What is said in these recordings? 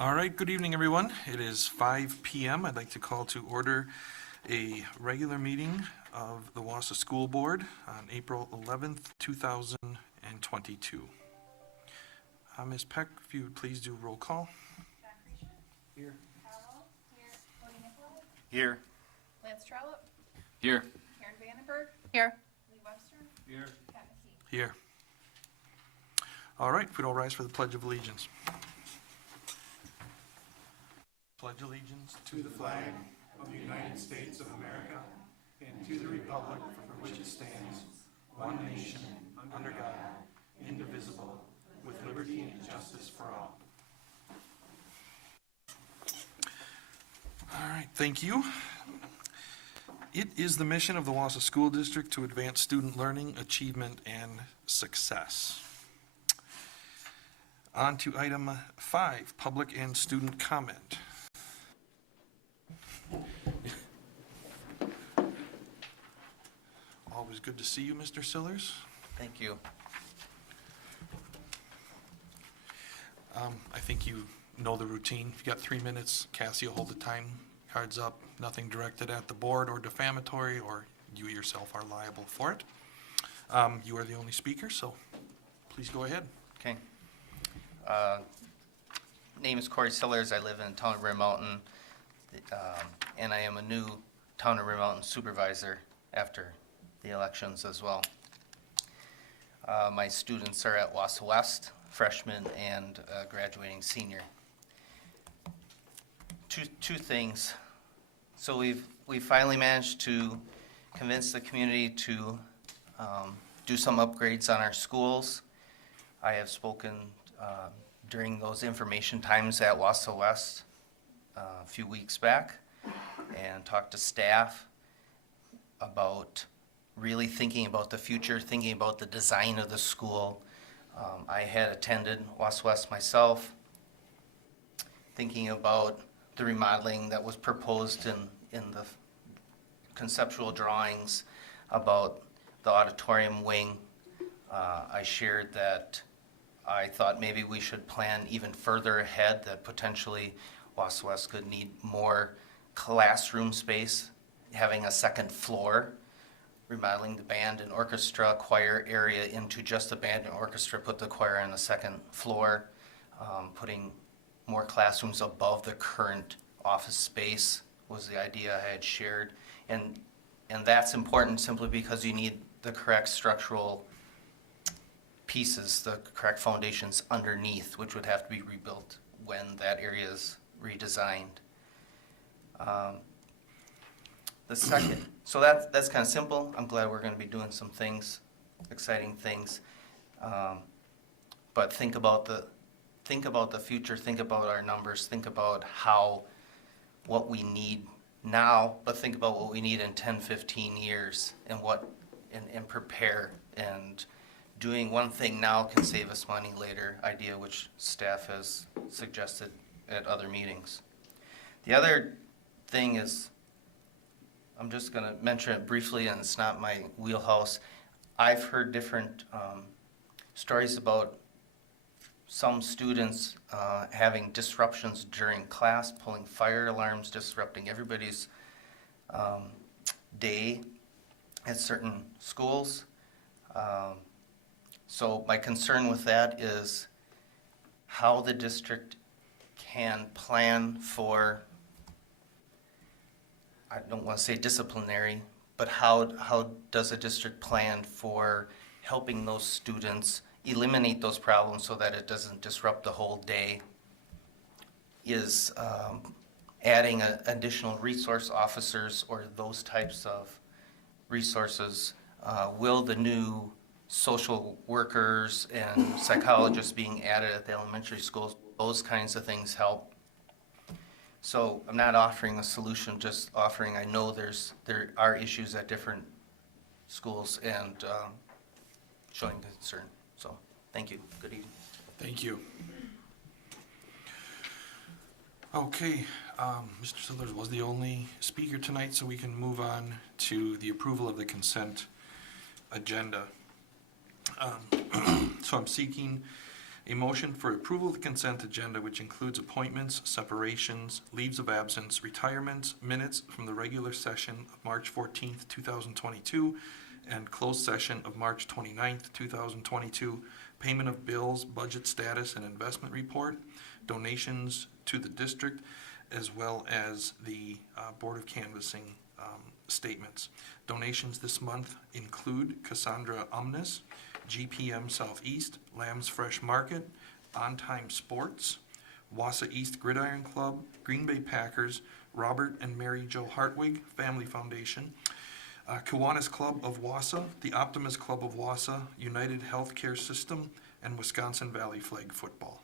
All right, good evening, everyone. It is 5 p.m. I'd like to call to order a regular meeting of the Wausau School Board on April 11th, 2022. Ms. Peck, if you would please do roll call. Here. Powell, here. Cody Nicolai, Here. Lance Trollope, Here. Karen Vandenberg. Here. Lee Webster, Here. Pat McKee. Here. All right, if we'd all rise for the Pledge of Allegiance. Pledge allegiance to the flag of the United States of America and to the republic for which it stands, one nation, under God, indivisible, with liberty and justice for all. All right, thank you. It is the mission of the Wausau School District to advance student learning, achievement, and success. On to item 5, public and student comment. Always good to see you, Mr. Sillers. Thank you. I think you know the routine. If you got 3 minutes, Cassie will hold the time cards up. Nothing directed at the board or defamatory, or you yourself are liable for it. You are the only speaker, so please go ahead. Okay. Name is Corey Sillers. I live in the town of Red Mountain, and I am a new town of Red Mountain supervisor after the elections as well. My students are at Wausau West, freshman and graduating senior. Two things. So we've finally managed to convince the community to do some upgrades on our schools. I have spoken during those information times at Wausau West a few weeks back and talked to staff about really thinking about the future, thinking about the design of the school. I had attended Wausau West myself, thinking about the remodeling that was proposed in the conceptual drawings about the auditorium wing. I shared that I thought maybe we should plan even further ahead, that potentially Wausau West could need more classroom space, having a second floor, remodeling the band and orchestra choir area into just the band and orchestra, put the choir on the second floor, putting more classrooms above the current office space was the idea I had shared. And that's important simply because you need the correct structural pieces, the correct foundations underneath, which would have to be rebuilt when that area is redesigned. The second, so that's kind of simple. I'm glad we're going to be doing some things, exciting things. But think about the future. Think about our numbers. Think about what we need now. But think about what we need in 10, 15 years, and prepare. And doing one thing now can save us money later. Idea which staff has suggested at other meetings. The other thing is, I'm just going to mention it briefly, and it's not my wheelhouse. I've heard different stories about some students having disruptions during class, pulling fire alarms, disrupting everybody's day at certain schools. So my concern with that is how the district can plan for, I don't want to say disciplinary, but how does a district plan for helping those students eliminate those problems so that it doesn't disrupt the whole day? Is adding additional resource officers or those types of resources? Will the new social workers and psychologists being added at the elementary schools, those kinds of things help? So I'm not offering a solution, just offering, I know there are issues at different schools, and showing concern. So thank you. Good evening. Thank you. Okay, Mr. Sillers was the only speaker tonight, so we can move on to the approval of the consent agenda. So I'm seeking A motion for approval of the consent agenda, which includes appointments, separations, leaves of absence, retirements, minutes from the regular session of March 14th, 2022, and closed session of March 29th, 2022, payment of bills, budget status, and investment report, donations to the district, as well as the Board of Canvassing statements. Donations this month include Cassandra Umnes, GPM Southeast, Lamb's Fresh Market, On Time Sports, Wausau East Gridiron Club, Green Bay Packers, Robert and Mary Jo Hartwig Family Foundation, Kiwanis Club of Wausau, the Optimist Club of Wausau, United Healthcare System, and Wisconsin Valley Flag Football.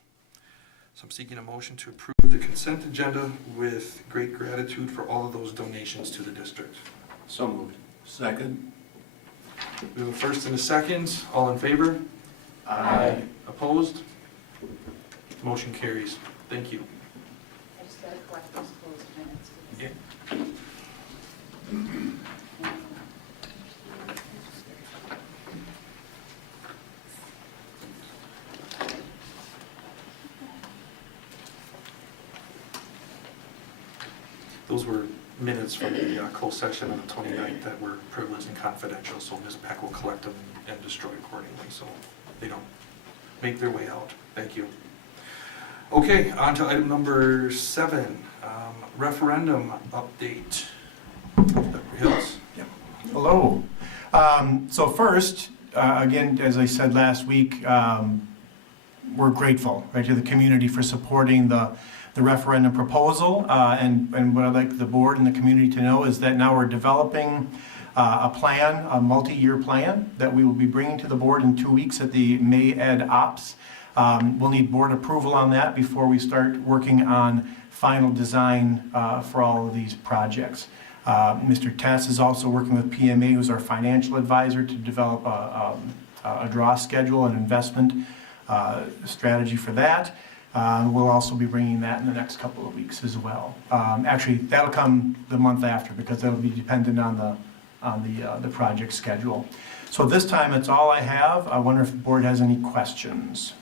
So I'm seeking a motion to approve the consent agenda with great gratitude for all of those donations to the district. So moved. Second. We have a first and a second. All in favor? Aye. Opposed? Motion carries. Thank you. I just gotta collect those closed minutes. Yeah. Those were minutes from the closed session on the 29th that were privileged and confidential, so Ms. Peck will collect them and destroy accordingly, so they don't make their way out. Thank you. Okay, on to item number 7, referendum update. Dr. Hills? Hello. So first, again, as I said last week, we're grateful, right, to the community for supporting the referendum proposal. And what I'd like the board and the community to know is that now we're developing a plan, a multi-year plan that we will be bringing to the board in 2 weeks at the May Ed Ops. We'll need board approval on that before we start working on final design for all of these projects. Mr. Tess is also working with PMA, who's our financial advisor, to develop a draw schedule and investment strategy for that. We'll also be bringing that in the next couple of weeks as well. Actually, that'll come the month after because that'll be dependent on the project schedule. So this time, it's all I have. I wonder if the board has any questions.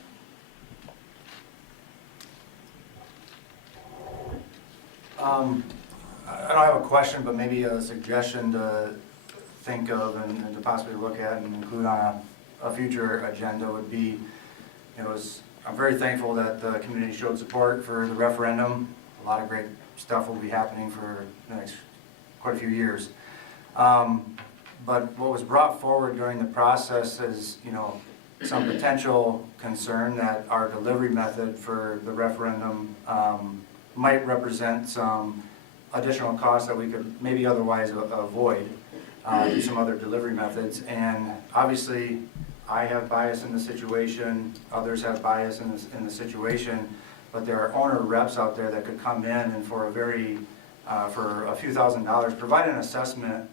I don't have a question, but maybe a suggestion to think of and to possibly look at and include on a future agenda would be, I'm very thankful that the community showed support for the referendum. A lot of great stuff will be happening for the next quite a few years. But what was brought forward during the process is, some potential concern that our delivery method for the referendum might represent some additional costs that we could maybe otherwise avoid through some other delivery methods. And obviously, I have bias in the situation, others have bias in the situation, but there are owner reps out there that could come in and for a few $1,000s, provide an assessment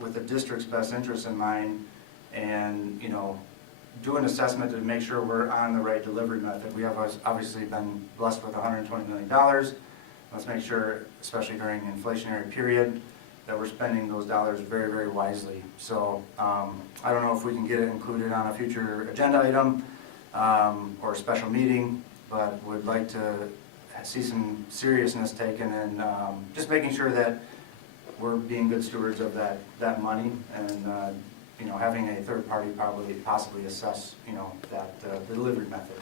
with the district's best interest in mind and, do an assessment to make sure we're on the right delivery method. We have obviously been blessed with $120 million. Let's make sure, especially during an inflationary period, that we're spending those dollars very, very wisely. So I don't know if we can get it included on a future agenda item or a special meeting, but would like to see some seriousness taken and just making sure that we're being good stewards of that money and having a third party possibly assess the delivery method.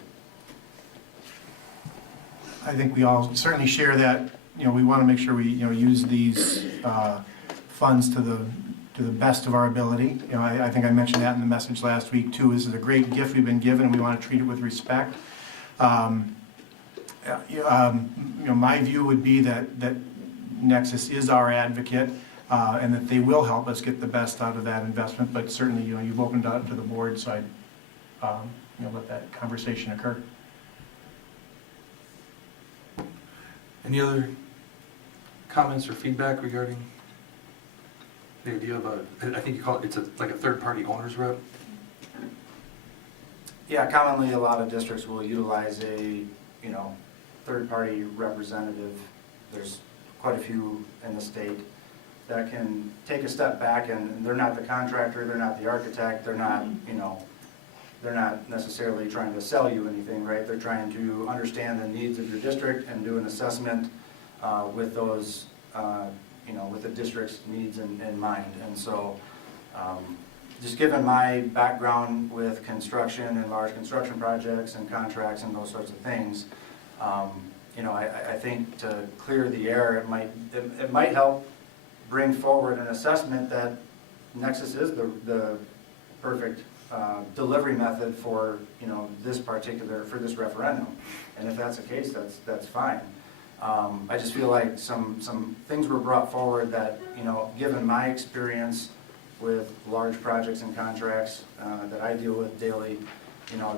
I think we all certainly share that, we want to make sure we, use these funds to the best of our ability. I think I mentioned that in the message last week too. This is a great gift we've been given and we want to treat it with respect. My view would be that Nexus is our advocate and that they will help us get the best out of that investment, but certainly, you've opened up to the board, so I'd let that conversation occur. Any other comments or feedback regarding the idea of I think you call it, like a third-party owner's rep? Yeah, commonly a lot of districts will utilize a, third-party representative. There's quite a few in the state that can take a step back and they're not the contractor, they're not the architect, they're not, they're not necessarily trying to sell you anything, right? They're trying to understand the needs of your district and do an assessment with those, with the district's needs in mind. And so, just given my background with construction and large construction projects and contracts and those sorts of things, I think to clear the air, it might help bring forward an assessment that Nexus is the perfect delivery method for, for this referendum. And if that's the case, that's fine. I just feel like some things were brought forward that, given my experience with large projects and contracts that I deal with daily,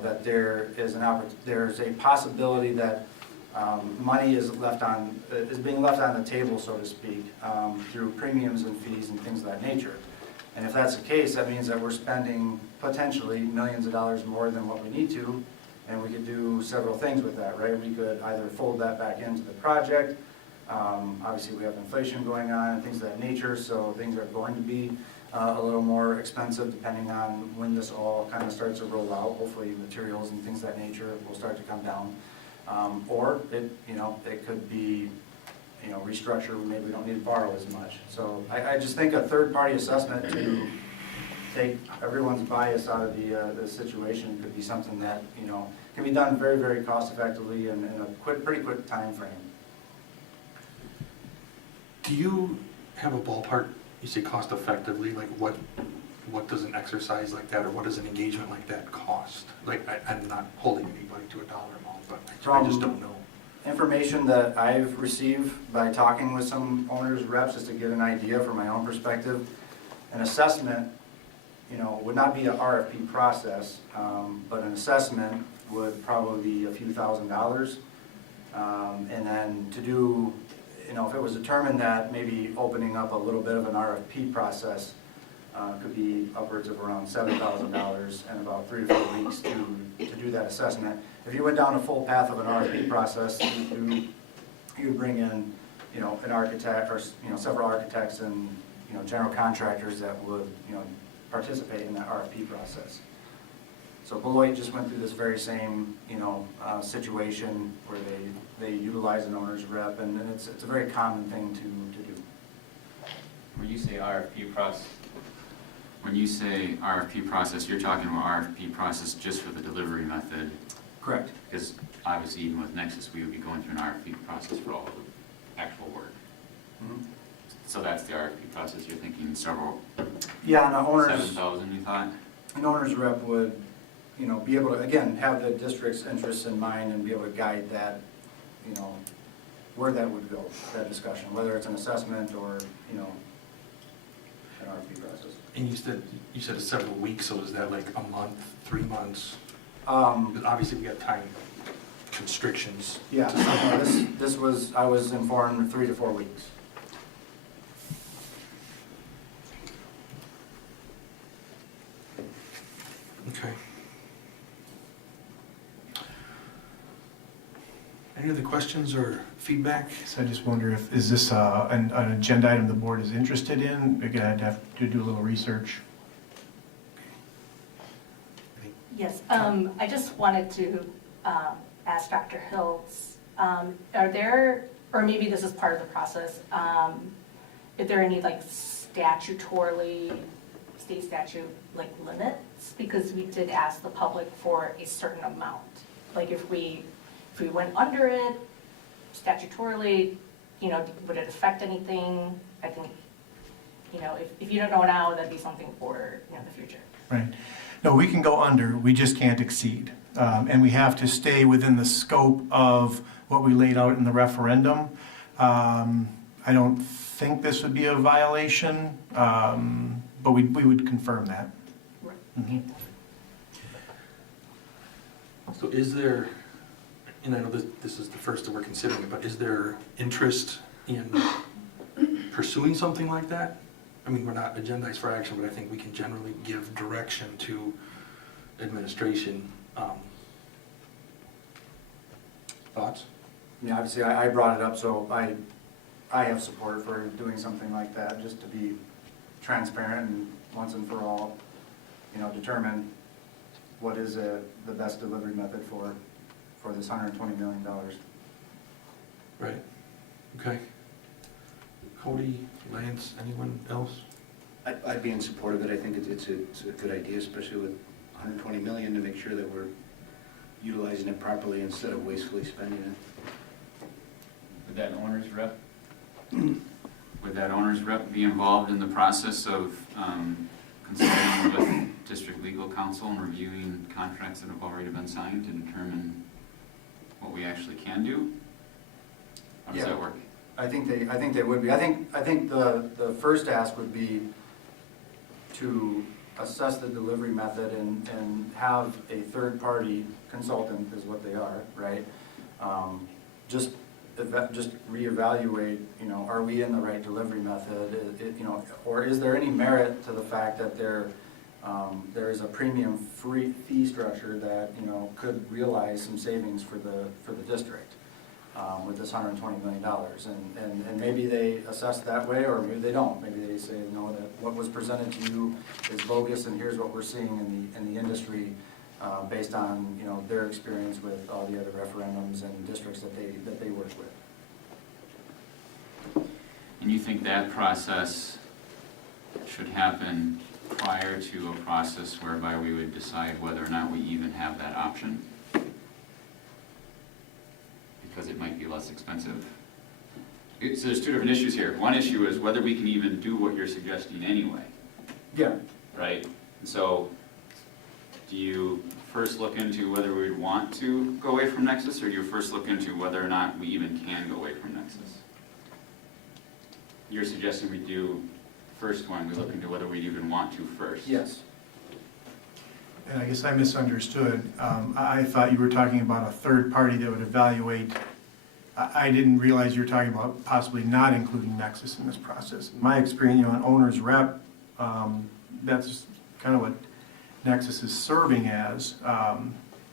that there's a possibility that money is being left on the table, so to speak, through premiums and fees and things of that nature. And if that's the case, that means that we're spending potentially millions of dollars more than what we need to, and we could do several things with that, right? We could either fold that back into the project. Obviously, we have inflation going on and things of that nature, so things are going to be a little more expensive depending on when this all kind of starts to roll out. Hopefully, materials and things of that nature will start to come down. Or it could be, restructure, maybe we don't need to borrow as much. So I just think a third-party assessment to take everyone's bias out of the situation could be something that, can be done very, very cost-effectively and in a pretty quick time frame. Do you have a ballpark, you say cost-effectively, like what does an exercise like that, or what does an engagement like that cost? Like, I'm not holding anybody to a dollar amount, but I just don't know. Information that I've received by talking with some owners' reps, just to get an idea from my own perspective, an assessment, would not be an RFP process, but an assessment would probably be a few $1,000s. And then to do, if it was determined that maybe opening up a little bit of an RFP process could be upwards of around $7,000 and about 3 to 4 weeks to do that assessment. If you went down a full path of an RFP process, you'd bring in, an architect or, several architects and, general contractors that would, participate in that RFP process. So Beloit just went through this very same, situation where they utilize an owner's rep, and it's a very common thing to do. When you say RFP process, you're talking about RFP process just for the delivery method? Correct. Because obviously even with Nexus, we would be going through an RFP process for all of the actual work. Mm-hmm. So that's the RFP process, you're thinking several, Yeah, and an owner's 7,000 you thought? an owner's rep would, be able to, again, have the district's interests in mind and be able to guide that, where that would go, that discussion, whether it's an assessment or, an RFP process. And you said it's several weeks, so is that like a month, 3 months? Um, Because obviously we got time constrictions. Yeah, I was informed 3 to 4 weeks. Okay. Any other questions or feedback? So I just wonder is this an agenda item the board is interested in? Again, I'd have to do a little research. Yes, I just wanted to ask Dr. Hiltz, are there, or maybe this is part of the process, if there are any like statutorily, state statute like limits? Because we did ask the public for a certain amount. Like if we went under it statutorily, would it affect anything? I think, if you don't know now, that'd be something for, the future. Right. No, we can go under, we just can't exceed. And we have to stay within the scope of what we laid out in the referendum. I don't think this would be a violation, but we would confirm that. Right. Mhm. So is there, and I know this is the first that we're considering it, but is there interest in pursuing something like that? I mean, we're not agendized for action, but I think we can generally give direction to administration. Thoughts? Yeah, obviously, I brought it up, so I have support for doing something like that, just to be transparent and once and for all, determine what is the best delivery method for this $120 million. Right, okay. Cody, Lance, anyone else? I'd be in support of it. I think it's a good idea, especially with 120 million, to make sure that we're utilizing it properly instead of wastefully spending it. Would that owner's rep, would that owner's rep be involved in the process of consulting with district legal counsel and reviewing contracts that have already been signed to determine what we actually can do? How does Yeah. that work? I think they would be. I think the first ask would be to assess the delivery method and have a third-party consultant, is what they are, right? Just reevaluate, are we in the right delivery method? Or is there any merit to the fact that there is a premium fee structure that, could realize some savings for the district with this $120 million? And maybe they assess that way, or maybe they don't. Maybe they say, no, that what was presented to you is bogus, and here's what we're seeing in the industry based on, their experience with all the other referendums and districts that they work with. And you think that process should happen prior to a process whereby we would decide whether or not we even have that option? Because it might be less expensive. So there's two different issues here. One issue is whether we can even do what you're suggesting anyway, Yeah. right? And so, do you first look into whether we would want to go away from Nexus, or do you first look into whether or not we even can go away from Nexus? You're suggesting we do first one, we look into whether we even want to first. Yes. And I guess I misunderstood. I thought you were talking about a third party that would evaluate. I didn't realize you were talking about possibly not including Nexus in this process. In my experience, an owner's rep, that's kind of what Nexus is serving as.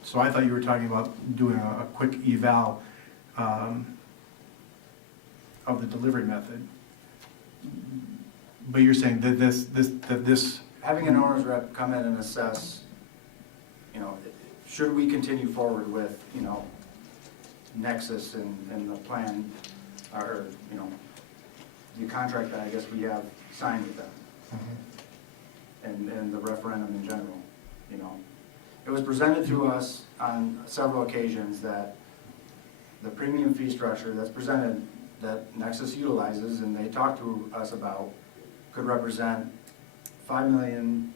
So I thought you were talking about doing a quick eval of the delivery method. But you're saying that this Having an owner's rep come in and assess, should we continue forward with, Nexus and the plan, or, the contract that I guess we have signed with them, and the referendum in general, It was presented to us on several occasions that the premium fee structure that's presented, that Nexus utilizes, and they talked to us about, could represent 5 million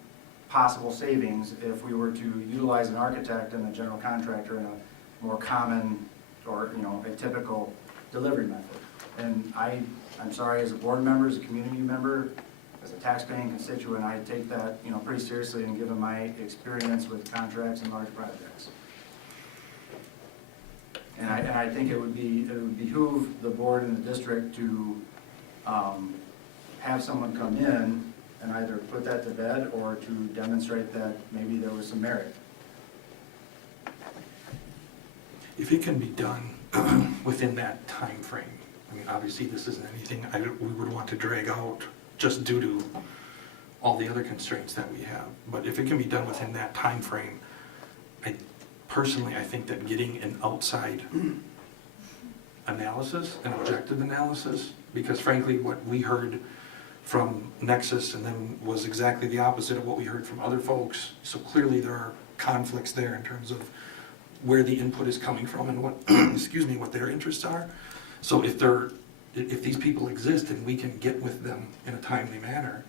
possible savings if we were to utilize an architect and a general contractor in a more common or, a typical delivery method. And I'm sorry, as a board member, as a community member, as a taxpaying constituent, I take that, pretty seriously, and given my experience with contracts and large projects. And I think it would behoove the board and the district to have someone come in and either put that to bed or to demonstrate that maybe there was some merit. If it can be done within that time frame, I mean, obviously, this isn't anything we would want to drag out just due to all the other constraints that we have. But if it can be done within that time frame, I think that getting an outside analysis, an objective analysis, because frankly, what we heard from Nexus and then was exactly the opposite of what we heard from other folks. So clearly there are conflicts there in terms of where the input is coming from and what, what their interests are. So if these people exist and we can get with them in a timely manner,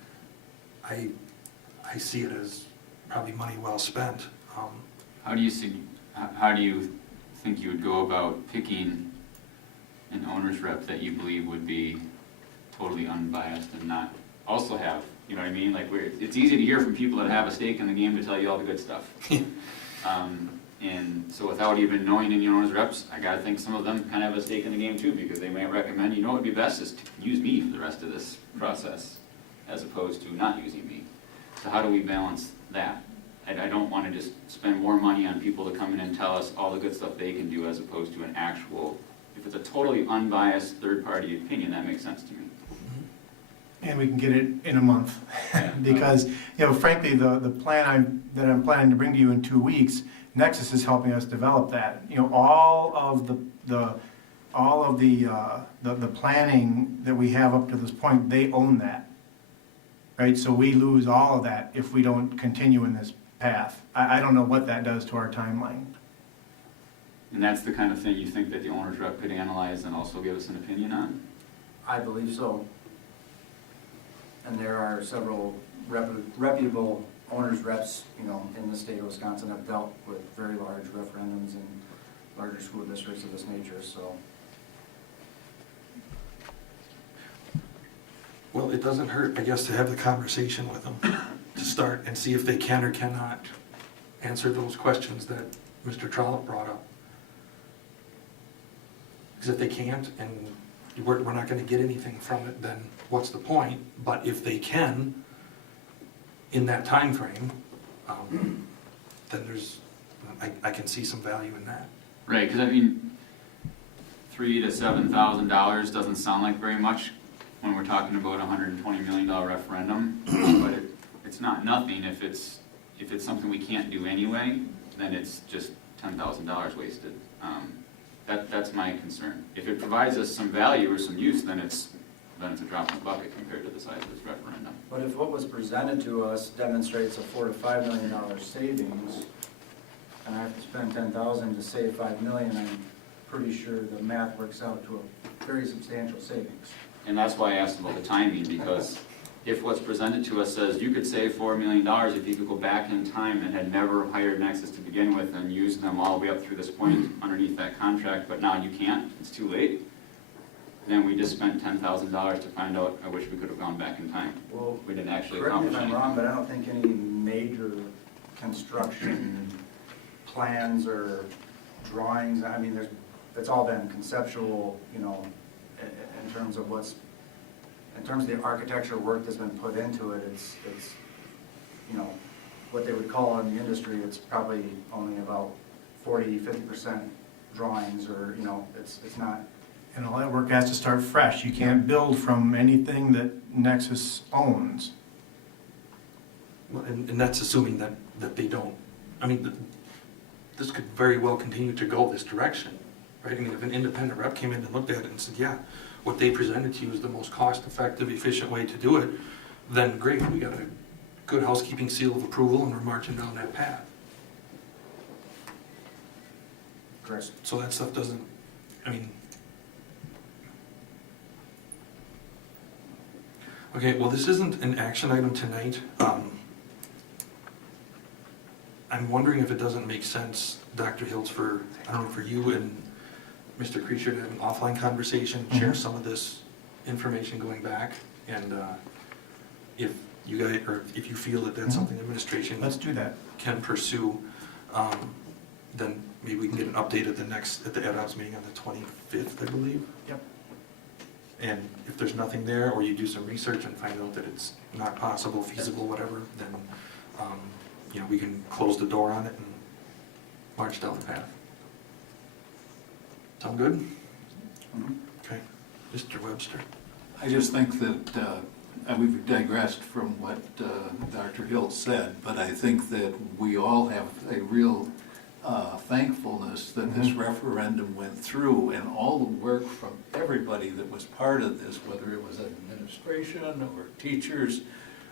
I see it as probably money well spent. How do you think you would go about picking an owner's rep that you believe would be totally unbiased and not also have, you know what I mean? Like, it's easy to hear from people that have a stake in the game to tell you all the good stuff. And so without even knowing any owner's reps, I gotta think some of them kind of have a stake in the game too, because they might recommend, what would be best is to use me for the rest of this process, as opposed to not using me. So how do we balance that? I don't want to just spend more money on people to come in and tell us all the good stuff they can do, as opposed to an actual, if it's a totally unbiased third-party opinion, that makes sense to me. And we can get it in a month. Because, frankly, the plan that I'm planning to bring to you in 2 weeks, Nexus is helping us develop that. All of the planning that we have up to this point, they own that. Right, so we lose all of that if we don't continue in this path. I don't know what that does to our timeline. And that's the kind of thing you think that the owner's rep could analyze and also give us an opinion on? I believe so. And there are several reputable owners reps, in the state of Wisconsin have dealt with very large referendums and larger school districts of this nature, so. Well, it doesn't hurt, I guess, to have the conversation with them to start and see if they can or cannot answer those questions that Mr. Trollope brought up. Because if they can't, and we're not going to get anything from it, then what's the point? But if they can, in that time frame, then I can see some value in that. Right, because I mean, $3,000 to $7,000 doesn't sound like very much when we're talking about a $120 million referendum, but it's not nothing. If it's something we can't do anyway, then it's just $10,000 wasted. That's my concern. If it provides us some value or some use, then it's a drop in the bucket compared to the size of this referendum. But if what was presented to us demonstrates a $4 to $5 million savings, and I have to spend $10,000 to save $5 million, I'm pretty sure the math works out to a very substantial savings. And that's why I asked about the timing, because if what's presented to us says you could save $4 million if you could go back in time and had never hired Nexus to begin with and used them all the way up through this point underneath that contract, but now you can't, it's too late, then we just spent $10,000 to find out, I wish we could have gone back in time. Well, We didn't actually correct me accomplish if I'm anything. wrong, but I don't think any major construction plans or drawings, I mean, it's all been conceptual, in terms of in terms of the architecture work that's been put into it, it's what they would call in the industry, it's probably only about 40-50% drawings, or, it's not. And all that work has to start fresh. You can't build from anything that Nexus owns. Well, and that's assuming that they don't. I mean, this could very well continue to go this direction, right? I mean, if an independent rep came in and looked at it and said, yeah, what they presented to you is the most cost-effective, efficient way to do it, then great, we got a good housekeeping seal of approval and we're marching down that path. Correct. So that stuff doesn't, I mean... Okay, well, this isn't an action item tonight. I'm wondering if it doesn't make sense, Dr. Hiltz, for you and Mr. Creature to have an offline conversation, share some of this information going back, and if you guys, or if you feel that that's something administration Let's do that. can pursue, then maybe we can get an update at the EdOps meeting on the 25th, I believe. Yep. And if there's nothing there, or you do some research and find out that it's not possible, feasible, whatever, then we can close the door on it and march down the path. Sound good? Okay. Mr. Webster. I just think that we've digressed from what Dr. Hill said, but I think that we all have a real thankfulness that this referendum went through, and all the work from everybody that was part of this, whether it was administration or teachers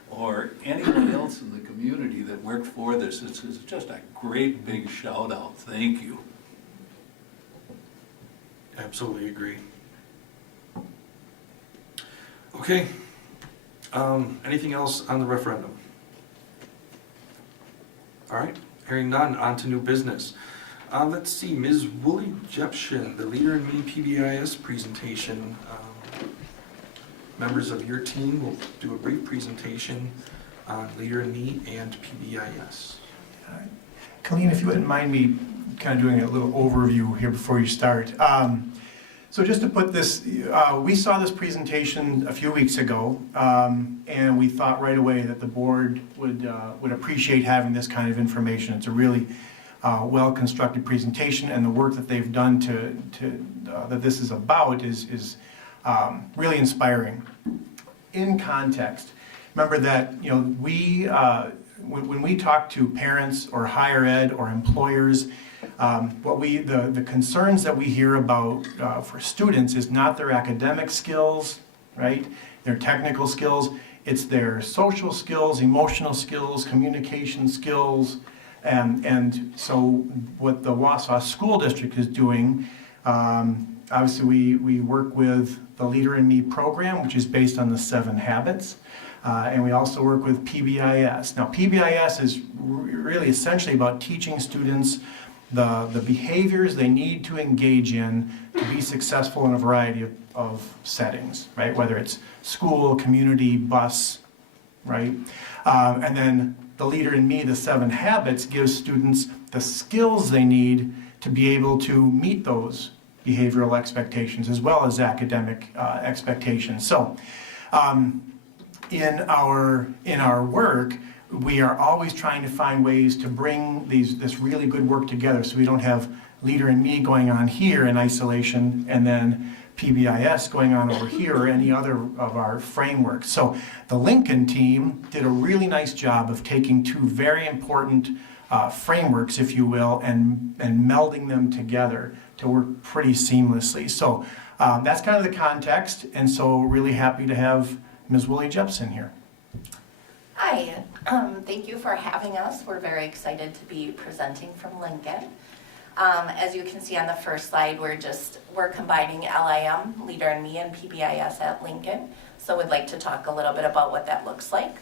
or anyone else in the community that worked for this. It's just a great big shout out. Thank you. Absolutely agree. Okay. Anything else on the referendum? All right. Hearing none, on to new business. Let's see, Ms. Woolley Jepshin, the Leader in Me PBIS presentation. Members of your team will do a brief presentation on Leader in Me and PBIS. Colleen, if you wouldn't mind me kind of doing a little overview here before you start. So just to put this, we saw this presentation a few weeks ago, and we thought right away that the board would appreciate having this kind of information. It's a really well-constructed presentation, and the work that they've done that this is about is really inspiring. in context. Remember that, you know, when we talk to parents or higher ed or employers, the concerns that we hear about for students is not their academic skills, right? Their technical skills. It's their social skills, emotional skills, communication skills. And so what the Wausau School District is doing, obviously we work with the Leader in Me program, which is based on the 7 habits. And we also work with PBIS. Now, PBIS is really essentially about teaching students the behaviors they need to engage in to be successful in a variety of settings, right? Whether it's school, community, bus, right? And then the Leader in Me, the 7 habits, gives students the skills they need to be able to meet those behavioral expectations as well as academic expectations. So, in our work, we are always trying to find ways to bring this really good work together, so we don't have Leader in Me going on here in isolation and then PBIS going on over here or any other of our frameworks. So the Lincoln team did a really nice job of taking 2 very important frameworks, if you will, and melding them together to work pretty seamlessly. So that's kind of the context, and so really happy to have Ms. Willie Jepson here. Hi, thank you for having us. We're very excited to be presenting from Lincoln. As you can see on the first slide, we're combining LIM, Leader in Me, and PBIS at Lincoln. So we'd like to talk a little bit about what that looks like.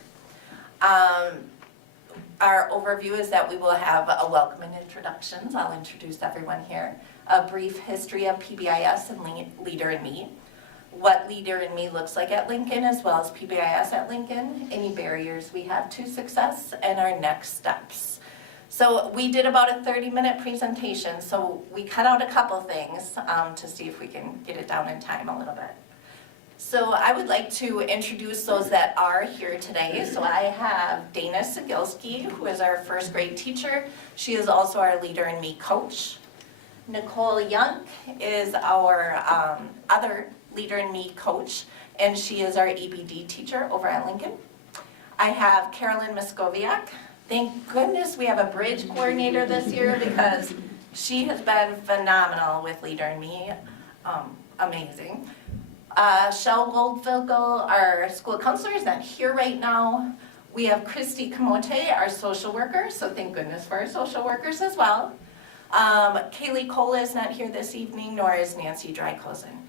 Our overview is that we will have a welcome and introductions. I'll introduce everyone here. A brief history of PBIS and Leader in Me. What Leader in Me looks like at Lincoln as well as PBIS at Lincoln, any barriers we have to success, and our next steps. So we did about a 30-minute presentation, so we cut out a couple things to see if we can get it down in time a little bit. So I would like to introduce those that are here today. So I have Dana Sigilski, who is our first grade teacher. She is also our Leader in Me coach. Nicole Young is our other Leader in Me coach, and she is our EBD teacher over at Lincoln. I have Carolyn Muscoviak. Thank goodness we have a bridge coordinator this year because she has been phenomenal with Leader in Me, amazing. Shell Goldvogel, our school counselor, is not here right now. We have Christy Kamote, our social worker, so thank goodness for our social workers as well. Kaylee Cola is not here this evening, nor is Nancy Drykosen.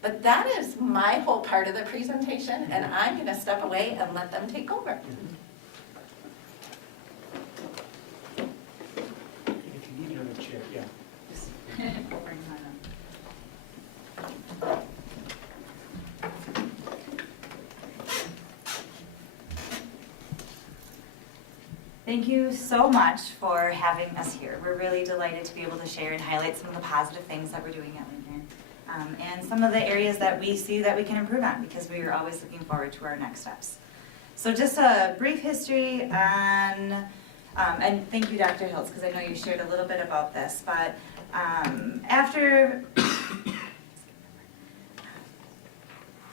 But that is my whole part of the presentation, and I'm going to step away and let them take over. If you need another chair, yeah. Thank you so much for having us here. We're really delighted to be able to share and highlight some of the positive things that we're doing at Lincoln. And some of the areas that we see that we can improve on, because we are always looking forward to our next steps. So just a brief history on, and thank you, Dr. Hiltz, because I know you shared a little bit about this, but after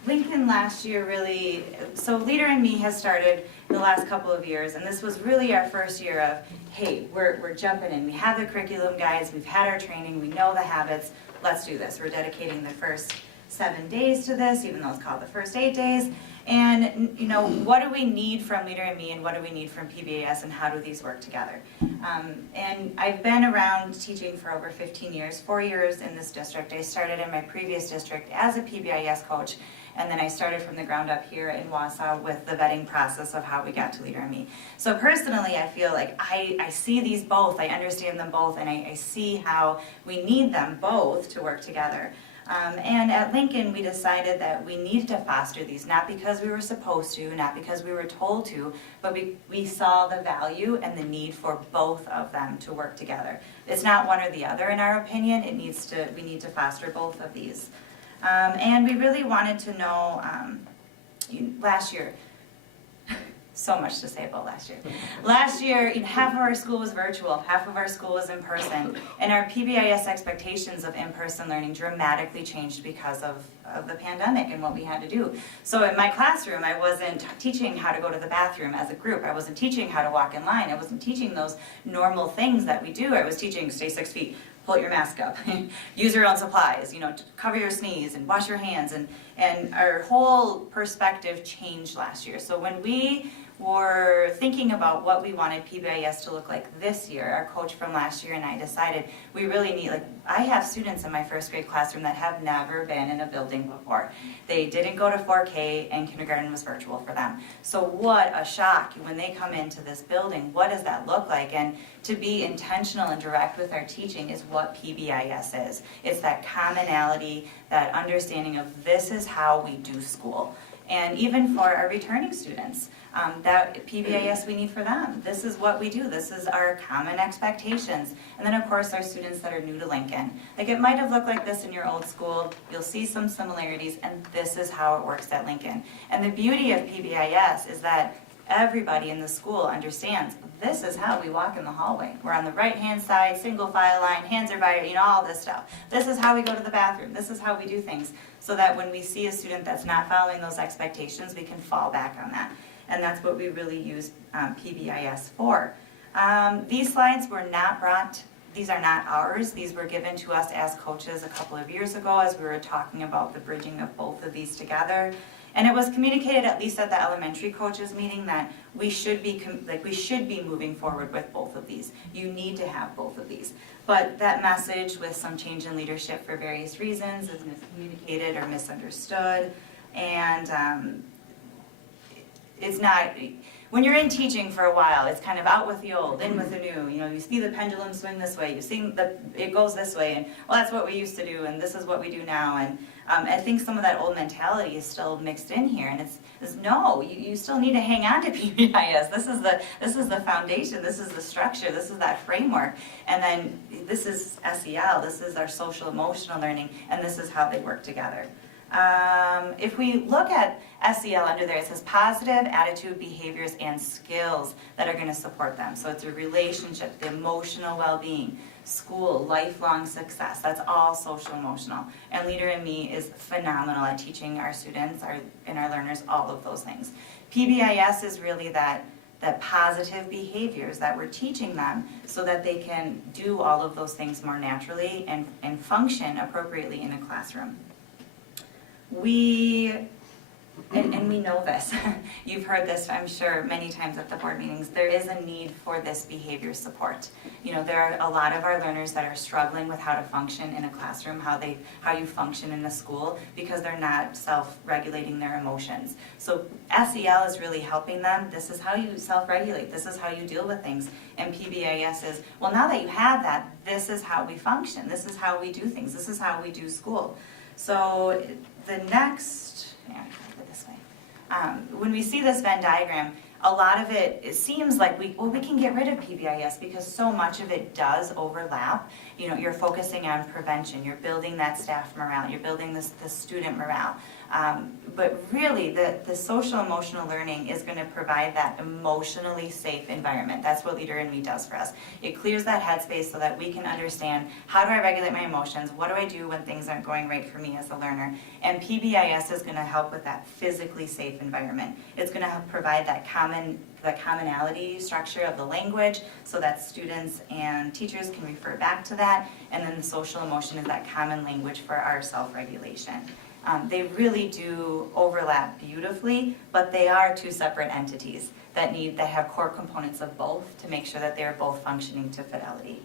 Lincoln last year really, so Leader in Me has started the last couple of years, and this was really our first year of, hey, we're jumping in. We have the curriculum guides, we've had our training, we know the habits, let's do this. We're dedicating the first 7 days to this, even though it's called the first 8 days. And, you know, what do we need from Leader in Me and what do we need from PBIS and how do these work together? And I've been around teaching for over 15 years, 4 years in this district. I started in my previous district as a PBIS coach, and then I started from the ground up here in Wausau with the vetting process of how we got to Leader in Me. So personally, I feel like I see these both, I understand them both, and I see how we need them both to work together. And at Lincoln, we decided that we needed to foster these, not because we were supposed to, not because we were told to, but we saw the value and the need for both of them to work together. It's not one or the other, in our opinion. We need to foster both of these. And we really wanted to know, last year, so much to say about last year. Last year, half of our school was virtual, half of our school was in person, and our PBIS expectations of in-person learning dramatically changed because of of the pandemic and what we had to do. So in my classroom, I wasn't teaching how to go to the bathroom as a group. I wasn't teaching how to walk in line. I wasn't teaching those normal things that we do. I was teaching stay 6 feet, pull your mask up, use your own supplies, cover your sneeze and wash your hands. And our whole perspective changed last year. So when we were thinking about what we wanted PBIS to look like this year, our coach from last year and I decided we really need, I have students in my first grade classroom that have never been in a building before. They didn't go to 4K and kindergarten was virtual for them. So what a shock when they come into this building. What does that look like? And to be intentional and direct with our teaching is what PBIS is. It's that commonality, that understanding of this is how we do school. And even for our returning students, that PBIS we need for them. This is what we do. This is our common expectations. And then of course our students that are new to Lincoln. It might have looked like this in your old school. You'll see some similarities, and this is how it works at Lincoln. And the beauty of PBIS is that everybody in the school understands this is how we walk in the hallway. We're on the right-hand side, single file line, hands are by, all this stuff. This is how we go to the bathroom. This is how we do things. So that when we see a student that's not following those expectations, we can fall back on that. And that's what we really use PBIS for. These slides were not brought, these are not ours. These were given to us as coaches a couple of years ago as we were talking about the bridging of both of these together. And it was communicated, at least at the elementary coaches meeting, that we should be moving forward with both of these. You need to have both of these. But that message, with some change in leadership for various reasons, is miscommunicated or misunderstood. And it's not, when you're in teaching for a while, it's kind of out with the old, in with the new. You see the pendulum swing this way, you see it goes this way, and well, that's what we used to do, and this is what we do now. And I think some of that old mentality is still mixed in here, and it's no, you still need to hang on to PBIS. This is the foundation, this is the structure, this is that framework, and then this is SEL, this is our social emotional learning, and this is how they work together. If we look at SEL under there, it says positive attitude, behaviors, and skills that are going to support them. So it's a relationship, the emotional well-being, school, lifelong success. That's all social emotional. And Leader in Me is phenomenal at teaching our students and our learners all of those things. PBIS is really that positive behaviors that we're teaching them so that they can do all of those things more naturally and function appropriately in a classroom. We know this. You've heard this, I'm sure, many times at the board meetings. There is a need for this behavior support. There are a lot of our learners that are struggling with how to function in a classroom, how you function in a school, because they're not self-regulating their emotions. So SEL is really helping them. This is how you self-regulate. This is how you deal with things. And PBIS is, well, now that you have that, this is how we function. This is how we do things. This is how we do school. So the next, this way. When we see this Venn diagram, a lot of it seems like we can get rid of PBIS because so much of it does overlap. You're focusing on prevention, you're building that staff morale, you're building the student morale. But really, the social emotional learning is going to provide that emotionally safe environment. That's what Leader in Me does for us. It clears that headspace so that we can understand, how do I regulate my emotions? What do I do when things aren't going right for me as a learner? And PBIS is going to help with that physically safe environment. It's going to help provide that commonality structure of the language so that students and teachers can refer back to that. And then the social emotion is that common language for our self-regulation. They really do overlap beautifully, but they are two separate entities that have core components of both to make sure that they're both functioning to fidelity.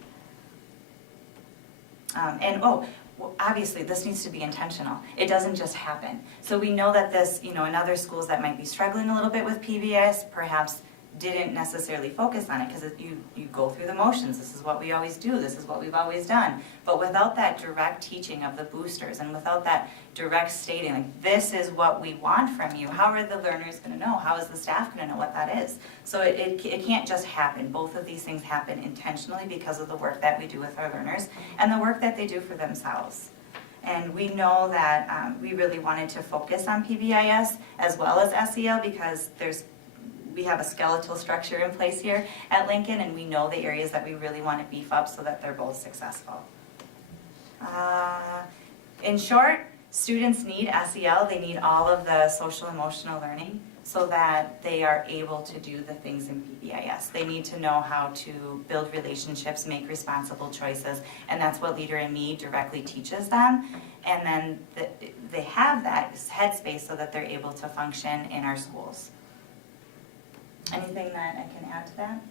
Obviously, this needs to be intentional. It doesn't just happen. So we know that this, in other schools that might be struggling a little bit with PBIS, perhaps didn't necessarily focus on it because you go through the motions. This is what we always do. This is what we've always done. But without that direct teaching of the boosters and without that direct stating, like, this is what we want from you, how are the learners going to know? How is the staff going to know what that is? So it can't just happen. Both of these things happen intentionally because of the work that we do with our learners and the work that they do for themselves. And we know that we really wanted to focus on PBIS as well as SEL because we have a skeletal structure in place here at Lincoln, and we know the areas that we really want to beef up so that they're both successful. In short, students need SEL, they need all of the social emotional learning so that they are able to do the things in PBIS. They need to know how to build relationships, make responsible choices, and that's what Leader in Me directly teaches them. And then they have that headspace so that they're able to function in our schools. Anything that I can add to that?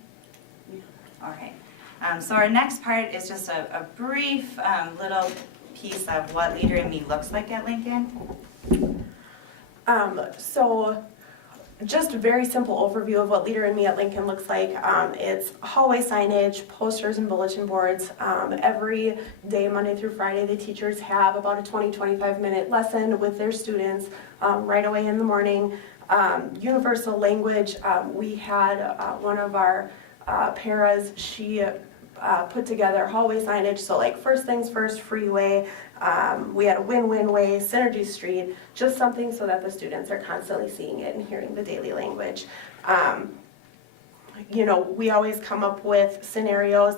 All right. So our next part is just a brief little piece of what Leader in Me looks like at Lincoln. So just a very simple overview of what Leader in Me at Lincoln looks like. It's hallway signage, posters and bulletin boards. Every day, Monday through Friday, the teachers have about a 20-25 minute lesson with their students right away in the morning. Universal language, we had one of our paras, she put together hallway signage, so like first things first, freeway, we had a win-win way, Synergy Street, just something so that the students are constantly seeing it and hearing the daily language. You know, we always come up with scenarios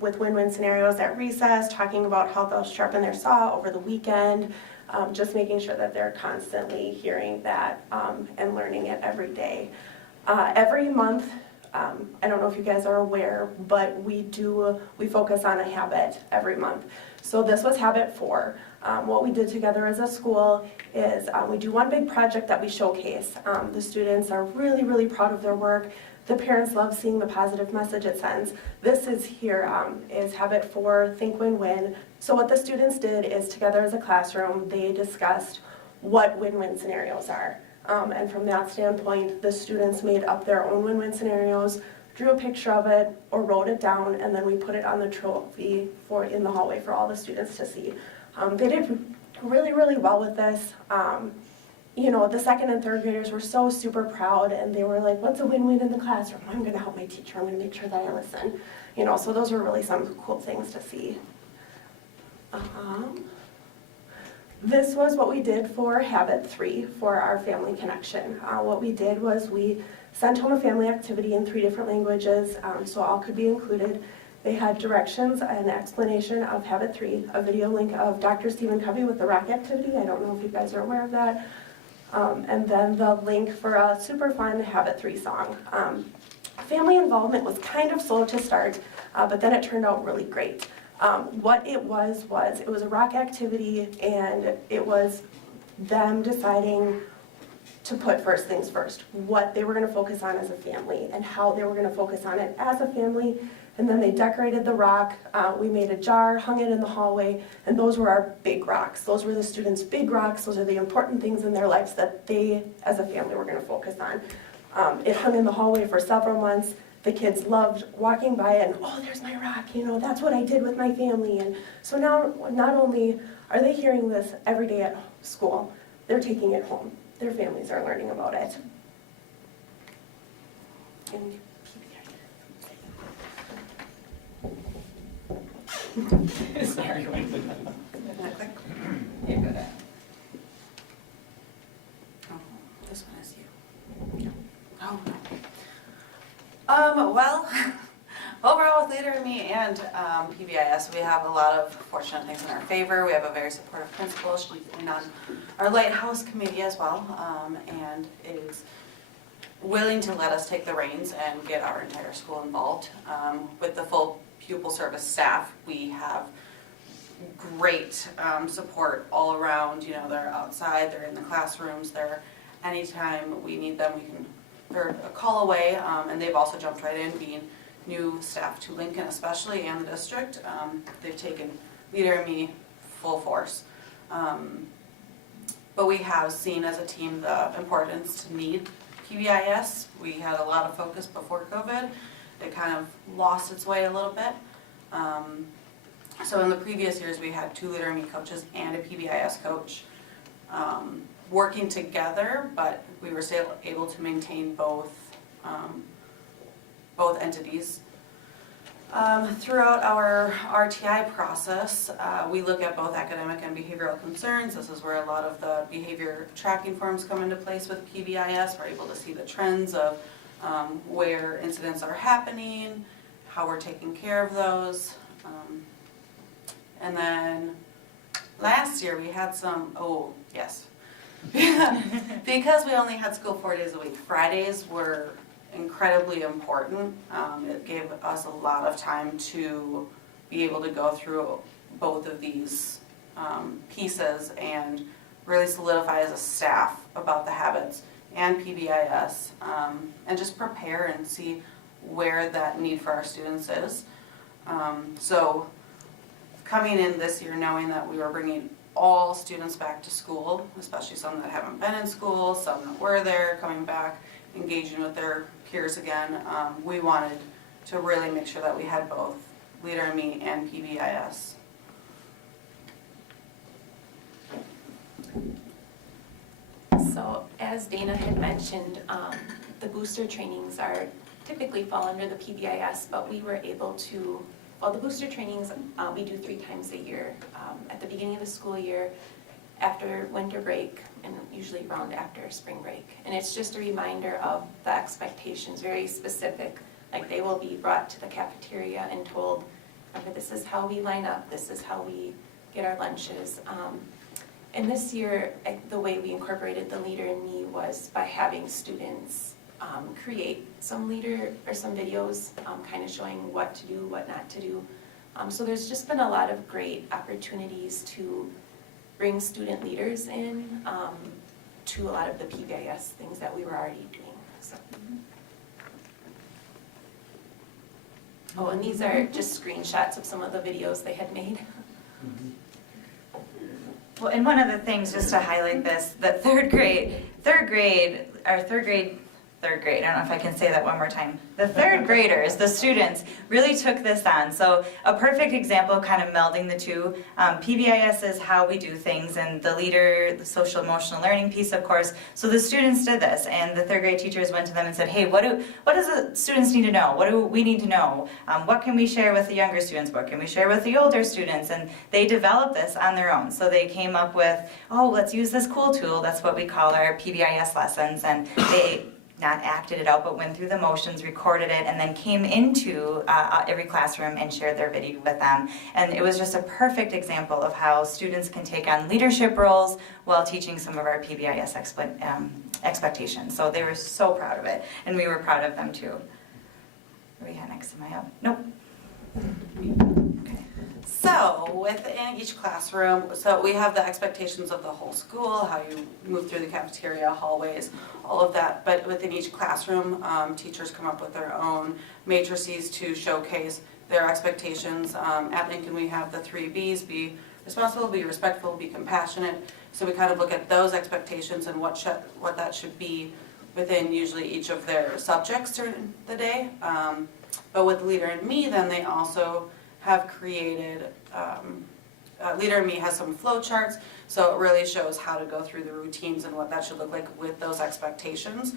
with win-win scenarios at recess, talking about how they'll sharpen their saw over the weekend, just making sure that they're constantly hearing that and learning it every day. Every month, I don't know if you guys are aware, but we focus on a habit every month. So this was habit 4. What we did together as a school is we do one big project that we showcase. The students are really, really proud of their work. The parents love seeing the positive message it sends. This is habit 4, think win-win. So what the students did is together as a classroom, they discussed what win-win scenarios are. And from that standpoint, the students made up their own win-win scenarios, drew a picture of it, or wrote it down, and then we put it on the trophy in the hallway for all the students to see. They did really, really well with this. You know, the 2nd and 3rd graders were so super proud, and they were like, what's a win-win in the classroom? I'm going to help my teacher. I'm going to make sure that I listen. You know, so those were really some cool things to see. This was what we did for habit 3 for our family connection. What we did was we sent home a family activity in 3 different languages, so all could be included. They had directions and explanation of habit 3, a video link of Dr. Stephen Covey with the rock activity. I don't know if you guys are aware of that. And then the link for a super fun habit 3 song. Family involvement was kind of slow to start, but then it turned out really great. What it was a rock activity, and it was them deciding to put first things first, what they were going to focus on as a family and how they were going to focus on it as a family. And then they decorated the rock. We made a jar, hung it in the hallway, and those were our big rocks. Those were the students' big rocks. Those are the important things in their lives that they, as a family, were going to focus on. It hung in the hallway for several months. The kids loved walking by it and, oh, there's my rock, you know, that's what I did with my family. And so now, not only are they hearing this every day at school, they're taking it home. Their families are learning about it. And Sorry. You're good at. Oh, this one is you. Oh, no. Well, overall with Leader in Me and PBIS, we have a lot of fortunate things in our favor. We have a very supportive principal. She's been on our Lighthouse committee as well, and is willing to let us take the reins and get our entire school involved. With the full pupil service staff, we have great support all around. You know, they're outside, they're in the classrooms, they're anytime we need them, they're a call away, and they've also jumped right in, being new staff to Lincoln especially and the district. They've taken Leader in Me full force. But we have seen as a team the importance to need PBIS. We had a lot of focus before COVID. It kind of lost its way a little bit. So in the previous years, we had 2 Leader in Me coaches and a PBIS coach working together, but we were still able to maintain both entities. Throughout our RTI process, we look at both academic and behavioral concerns. This is where a lot of the behavior tracking forms come into place with PBIS. We're able to see the trends of where incidents are happening, how we're taking care of those. And then Last year, we had some, oh, yes. Because we only had school 4 days a week, Fridays were incredibly important. It gave us a lot of time to be able to go through both of these pieces and really solidify as a staff about the habits and PBIS, and just prepare and see where that need for our students is. So coming in this year knowing that we were bringing all students back to school, especially some that haven't been in school, some that were there, coming back, engaging with their peers again, we wanted to really make sure that we had both Leader in Me and PBIS. So as Dana had mentioned, the booster trainings are typically fall under the PBIS, but we were able to, well, the booster trainings we do 3 times a year, at the beginning of the school year, after winter break, and usually around after spring break. And it's just a reminder of the expectations, very specific, like they will be brought to the cafeteria and told, okay, this is how we line up, this is how we get our lunches. And this year, the way we incorporated the Leader in Me was by having students create some videos kind of showing what to do, what not to do. So there's just been a lot of great opportunities to bring student leaders in to a lot of the PBIS things that we were already doing. So. Oh, and these are just screenshots of some of the videos they had made. Well, and one of the things, just to highlight this, that third grade, I don't know if I can say that one more time. The third graders, the students, really took this on. So a perfect example, kind of melding the two. PBIS is how we do things, and the leader, the social emotional learning piece, of course. So the students did this, and the third grade teachers went to them and said, hey, what does the students need to know? What do we need to know? What can we share with the younger students? What can we share with the older students? And they developed this on their own. So they came up with, oh, let's use this cool tool. That's what we call our PBIS lessons. And they not acted it out, but went through the motions, recorded it, and then came into every classroom and shared their video with them. And it was just a perfect example of how students can take on leadership roles while teaching some of our PBIS expectations. So they were so proud of it, and we were proud of them too. What do we have next? Am I up? Nope. Okay. So within each classroom, so we have the expectations of the whole school, how you move through the cafeteria, hallways, all of that. But within each classroom, teachers come up with their own matrices to showcase their expectations. At Lincoln, we have the 3 Bs: be responsible, be respectful, be compassionate. So we kind of look at those expectations and what that should be within usually each of their subjects during the day. But with Leader in Me, then they also have created, Leader in Me has some flow charts, so it really shows how to go through the routines and what that should look like with those expectations.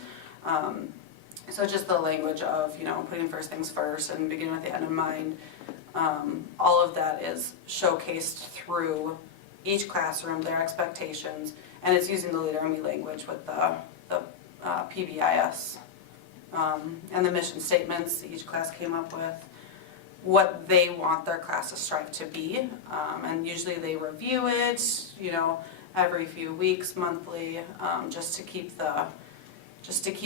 So just the language of, putting first things first and beginning with the end in mind, all of that is showcased through each classroom, their expectations, and it's using the Leader in Me language with the PBIS. And the mission statements each class came up with, what they want their class to strive to be, and usually they review it, every few weeks, monthly, just to keep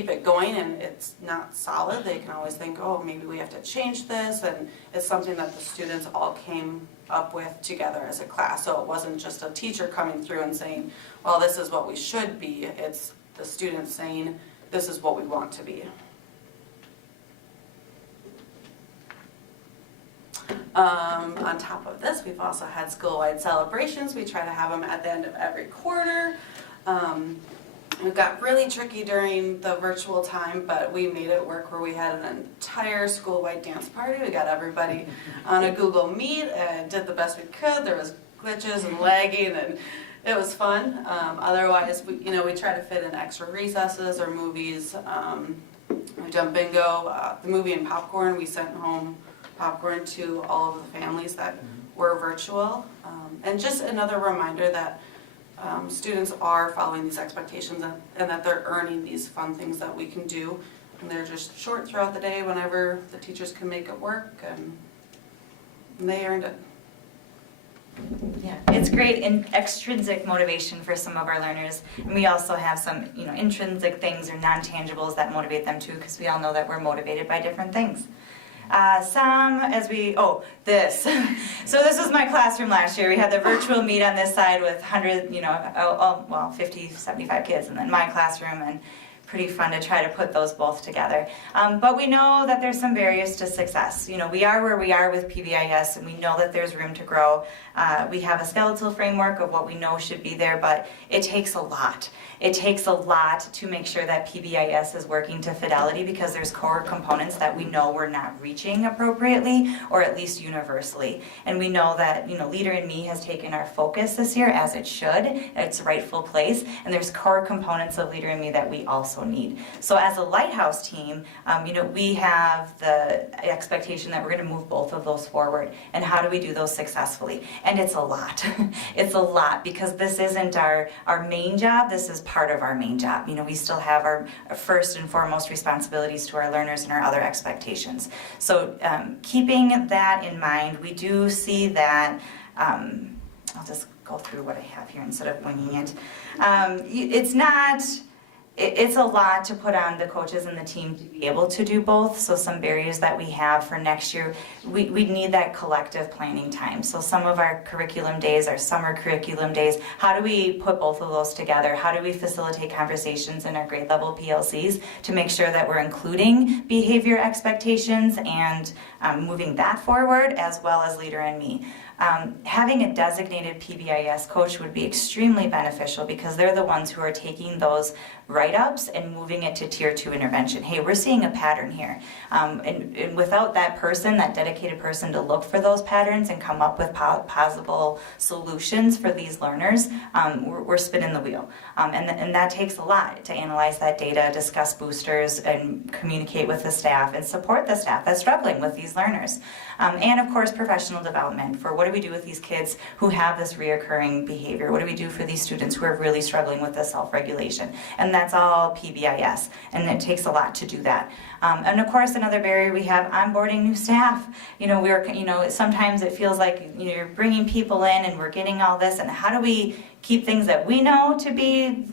it going. And it's not solid. They can always think, oh, maybe we have to change this, and it's something that the students all came up with together as a class. So it wasn't just a teacher coming through and saying, well, this is what we should be. It's the students saying, this is what we want to be. On top of this, we've also had school-wide celebrations. We try to have them at the end of every quarter. It got really tricky during the virtual time, but we made it work where we had an entire school-wide dance party. We got everybody on a Google Meet and did the best we could. There was glitches and lagging, and it was fun. Otherwise, we try to fit in extra recesses or movies. We've done bingo, the movie and popcorn. We sent home popcorn to all of the families that were virtual. And just another reminder that students are following these expectations and that they're earning these fun things that we can do. And they're just short throughout the day whenever the teachers can make it work, and they earned it. Yeah, it's great in extrinsic motivation for some of our learners. And we also have some, intrinsic things or non-tangibles that motivate them too, because we all know that we're motivated by different things. This. So this was my classroom last year. We had the virtual meet on this side with 50, 75 kids, and then my classroom, and pretty fun to try to put those both together. But we know that there's some barriers to success. We are where we are with PBIS, and we know that there's room to grow. We have a skeletal framework of what we know should be there, but it takes a lot. It takes a lot to make sure that PBIS is working to fidelity, because there's core components that we know we're not reaching appropriately, or at least universally. And we know that, Leader in Me has taken our focus this year, as it should, its rightful place, and there's core components of Leader in Me that we also need. So as a Lighthouse team, we have the expectation that we're going to move both of those forward. And how do we do those successfully? And it's a lot. It's a lot, because this isn't our main job. This is part of our main job. We still have our first and foremost responsibilities to our learners and our other expectations. So keeping that in mind, we do see that, I'll just go through what I have here instead of winging it. It's a lot to put on the coaches and the team to be able to do both. So some barriers that we have for next year, we need that collective planning time. So some of our curriculum days, our summer curriculum days, how do we put both of those together? How do we facilitate conversations in our grade level PLCs to make sure that we're including behavior expectations and moving that forward, as well as Leader in Me? Having a designated PBIS coach would be extremely beneficial, because they're the ones who are taking those write-ups and moving it to Tier 2 intervention. Hey, we're seeing a pattern here. And without that person, that dedicated person to look for those patterns and come up with possible solutions for these learners, we're spinning the wheel. And that takes a lot to analyze that data, discuss boosters, and communicate with the staff and support the staff that's struggling with these learners. And of course, professional development for what do we do with these kids who have this reoccurring behavior? What do we do for these students who are really struggling with this self-regulation? And that's all PBIS, and it takes a lot to do that. And of course, another barrier we have, onboarding new staff. Sometimes it feels like you're bringing people in and we're getting all this, and how do we keep things that we know to be,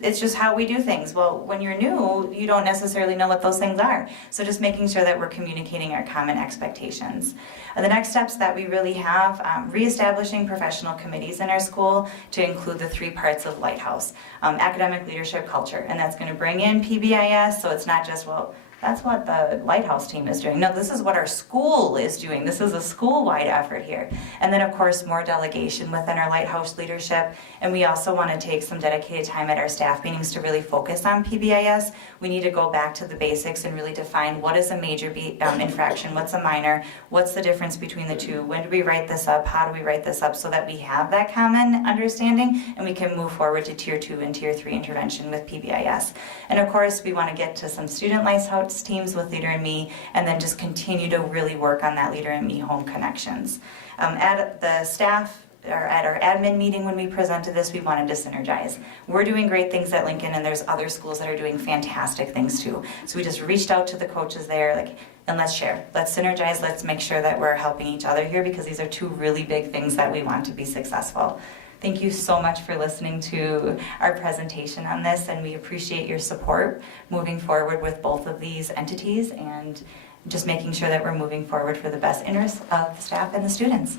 it's just how we do things. Well, when you're new, you don't necessarily know what those things are. So just making sure that we're communicating our common expectations. The next steps that we really have, reestablishing professional committees in our school to include the 3 parts of Lighthouse. Academic, leadership, culture. And that's going to bring in PBIS, so it's not just, well, that's what the Lighthouse team is doing. No, this is what our school is doing. This is a school-wide effort here. And then, of course, more delegation within our Lighthouse leadership. And we also want to take some dedicated time at our staff meetings to really focus on PBIS. We need to go back to the basics and really define what is a major infraction, what's a minor, what's the difference between the two, when do we write this up, how do we write this up, so that we have that common understanding and we can move forward to Tier 2 and Tier 3 intervention with PBIS. And of course, we want to get to some student Lighthouse teams with Leader in Me, and then just continue to really work on that Leader in Me home connections. At the staff, or at our admin meeting when we presented this, we wanted to synergize. We're doing great things at Lincoln, and there's other schools that are doing fantastic things too. So we just reached out to the coaches there, and let's share, let's synergize, let's make sure that we're helping each other here, because these are 2 really big things that we want to be successful. Thank you so much for listening to our presentation on this, and we appreciate your support moving forward with both of these entities, and just making sure that we're moving forward for the best interests of the staff and the students.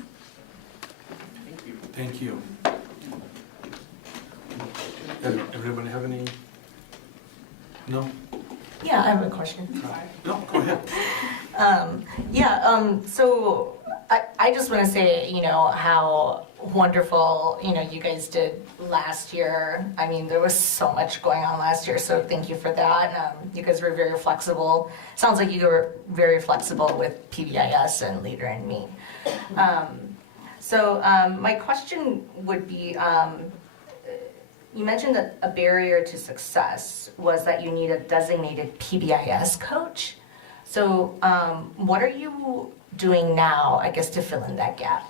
Thank you. Everybody have any? No? Yeah, I have a question. No, go ahead. So I just want to say, how wonderful, you guys did last year. I mean, there was so much going on last year, so thank you for that. You guys were very flexible. Sounds like you were very flexible with PBIS and Leader in Me. My question would be, you mentioned that a barrier to success was that you need a designated PBIS coach. So what are you doing now, I guess, to fill in that gap?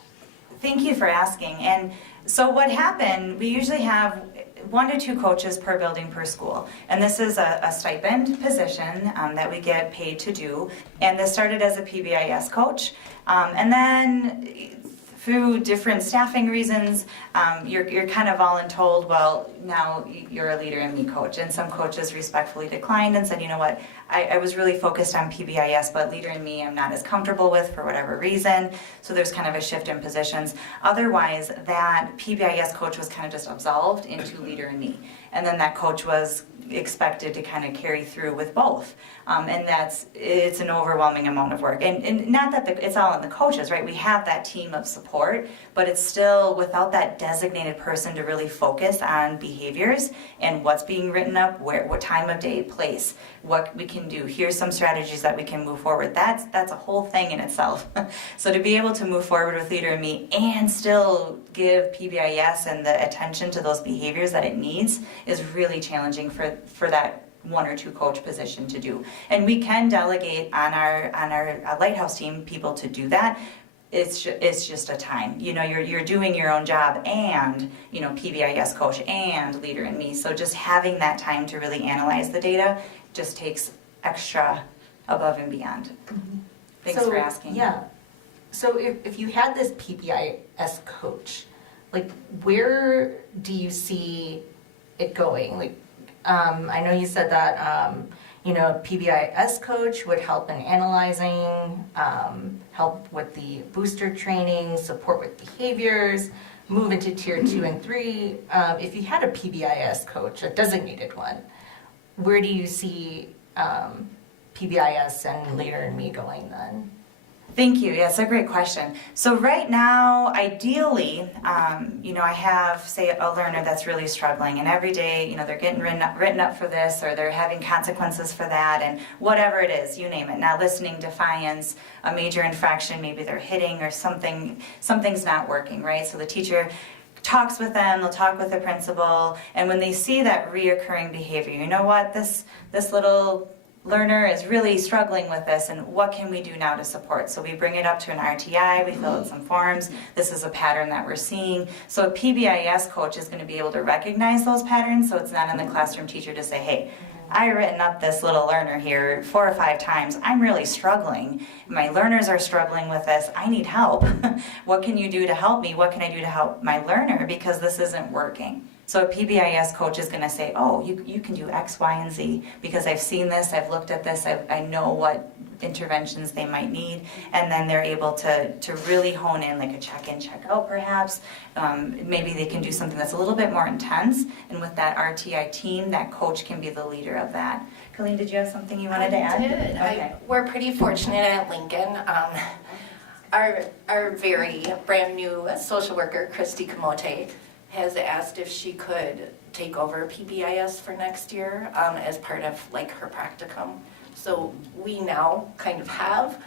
Thank you for asking. And so what happened, we usually have 1 to 2 coaches per building per school. And this is a stipend position that we get paid to do. And this started as a PBIS coach. And then through different staffing reasons, you're kind of voluntold, well, now you're a Leader in Me coach. And some coaches respectfully declined and said, you know what, I was really focused on PBIS, but Leader in Me I'm not as comfortable with for whatever reason. So there's kind of a shift in positions. Otherwise, that PBIS coach was kind of just absolved into Leader in Me. And then that coach was expected to kind of carry through with both. And it's an overwhelming amount of work. And not that it's all on the coaches, right? We have that team of support, but it's still without that designated person to really focus on behaviors and what's being written up, what time of day, place, what we can do. Here's some strategies that we can move forward. That's a whole thing in itself. So to be able to move forward with Leader in Me and still give PBIS and the attention to those behaviors that it needs is really challenging for that one or two coach position to do. And we can delegate on our Lighthouse team people to do that. It's just a time. You know, you're doing your own job and, you know, PBIS coach and Leader in Me. So just having that time to really analyze the data just takes extra above and beyond. Thanks for asking. Yeah. So if you had this PBIS coach, like where do you see it going? Like, I know you said that, you know, a PBIS coach would help in analyzing, help with the booster training, support with behaviors, move into tier 2 and 3. If you had a PBIS coach, a designated one, where do you see PBIS and Leader in Me going then? Thank you. Yeah, it's a great question. So right now, ideally, you know, I have, say, a learner that's really struggling, and every day, you know, they're getting written up for this, or they're having consequences for that, and whatever it is, you name it. Not listening, defiance, a major infraction, maybe they're hitting, or something's not working, right? So the teacher talks with them, they'll talk with the principal, and when they see that reoccurring behavior, you know what, this little learner is really struggling with this, and what can we do now to support? So we bring it up to an RTI, we fill out some forms, this is a pattern that we're seeing. So a PBIS coach is going to be able to recognize those patterns, so it's not on the classroom teacher to say, hey, I've written up this little learner here 4 or 5 times, I'm really struggling, my learners are struggling with this, I need help. What can you do to help me? What can I do to help my learner? Because this isn't working. So a PBIS coach is going to say, oh, you can do X, Y, and Z because I've seen this, I've looked at this, I know what interventions they might need, and then they're able to really hone in, like a check-in, check-out perhaps. Maybe they can do something that's a little bit more intense, and with that RTI team, that coach can be the leader of that. Colleen, did you have something you wanted to add? I did. Okay. We're pretty fortunate at Lincoln. Our very brand new social worker, Christy Kamote, has asked if she could take over PBIS for next year as part of like her practicum. So we now kind of have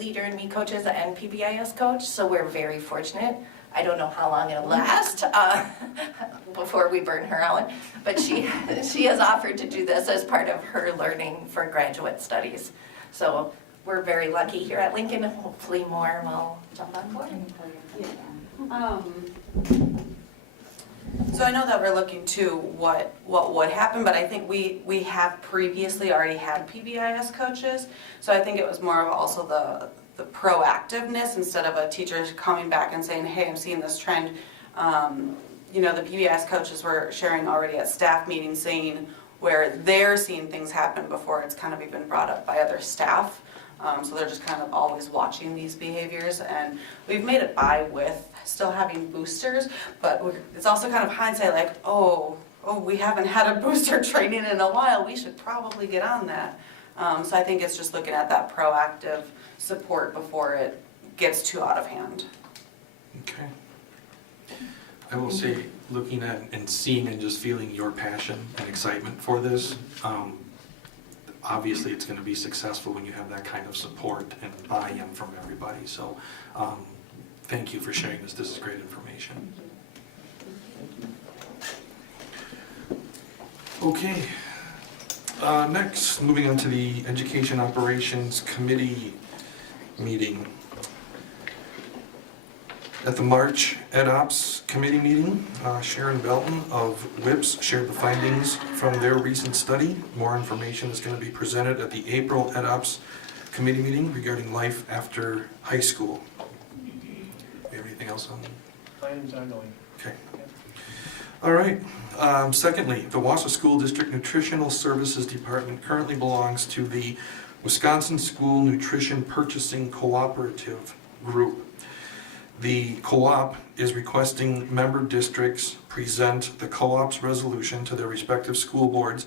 Leader in Me coaches and PBIS coach, so we're very fortunate. I don't know how long it'll last before we burn her out, but she has offered to do this as part of her learning for graduate studies. So we're very lucky here at Lincoln, and hopefully more will jump on board. So I know that we're looking to what would happen, but I think we have previously already had PBIS coaches. So I think it was more of also the proactiveness instead of a teacher coming back and saying, hey, I'm seeing this trend. You know, the PBIS coaches were sharing already at staff meetings saying where they're seeing things happen before it's kind of even brought up by other staff. So they're just kind of always watching these behaviors, and we've made it by with still having boosters, but it's also kind of hindsight like, oh, we haven't had a booster training in a while, we should probably get on that. So I think it's just looking at that proactive support before it gets too out of hand. Okay. I will say, looking at and seeing and just feeling your passion and excitement for this, obviously it's going to be successful when you have that kind of support and buy-in from everybody. So thank you for sharing this. This is great information. Okay. Next, moving on to the Education Operations Committee meeting. At the March EdOps Committee meeting, Sharon Belton of WIPS shared the findings from their recent study. More information is going to be presented at the April EdOps Committee meeting regarding life after high school. Do you have anything Wausau? Plans ongoing. Okay. All right. Secondly, the Wausau School District Nutritional Services Department currently belongs to the Wisconsin School Nutrition Purchasing Cooperative Group. The co-op is requesting member districts present the co-op's resolution to their respective school boards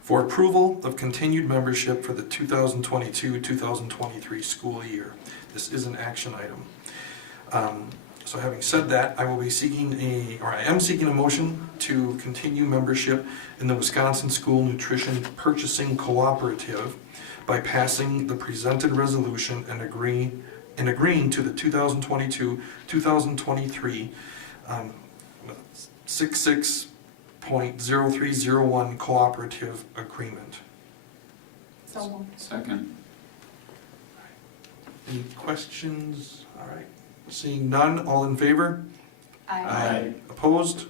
for approval of continued membership for the 2022-2023 school year. This is an action item. So having said that, I am seeking a motion to continue membership in the Wisconsin School Nutrition Purchasing Cooperative by passing the presented resolution and agreeing to the 2022-2023 66.0301 cooperative agreement. So, Second. Any questions? All right. Seeing none, all in favor? I, Opposed?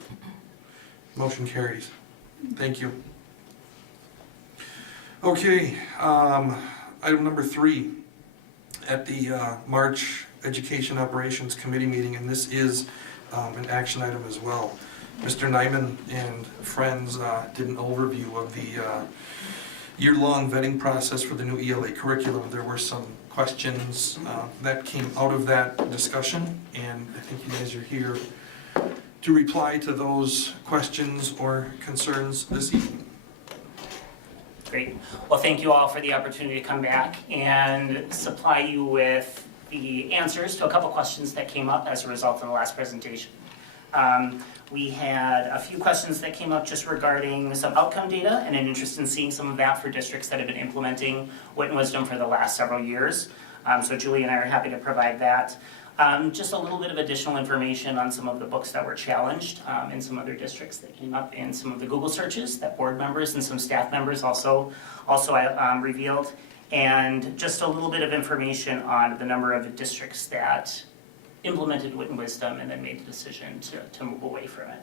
Motion carries. Thank you. Okay, item number 3. At the March Education Operations Committee meeting, and this is an action item as well. Mr. Nyman and friends did an overview of the year-long vetting process for the new ELA curriculum. There were some questions that came out of that discussion, and I think you guys are here to reply to those questions or concerns this evening. Great. Well, thank you all for the opportunity to come back and supply you with the answers to a couple questions that came up as a result of the last presentation. We had a few questions that came up just regarding some outcome data and an interest in seeing some of that for districts that have been implementing Wit and Wisdom for the last several years. So Julie and I are happy to provide that. Just a little bit of additional information on some of the books that were challenged in some other districts that came up in some of the Google searches that board members and some staff members also revealed. And just a little bit of information on the number of districts that implemented Wit and Wisdom and then made the decision to move away from it.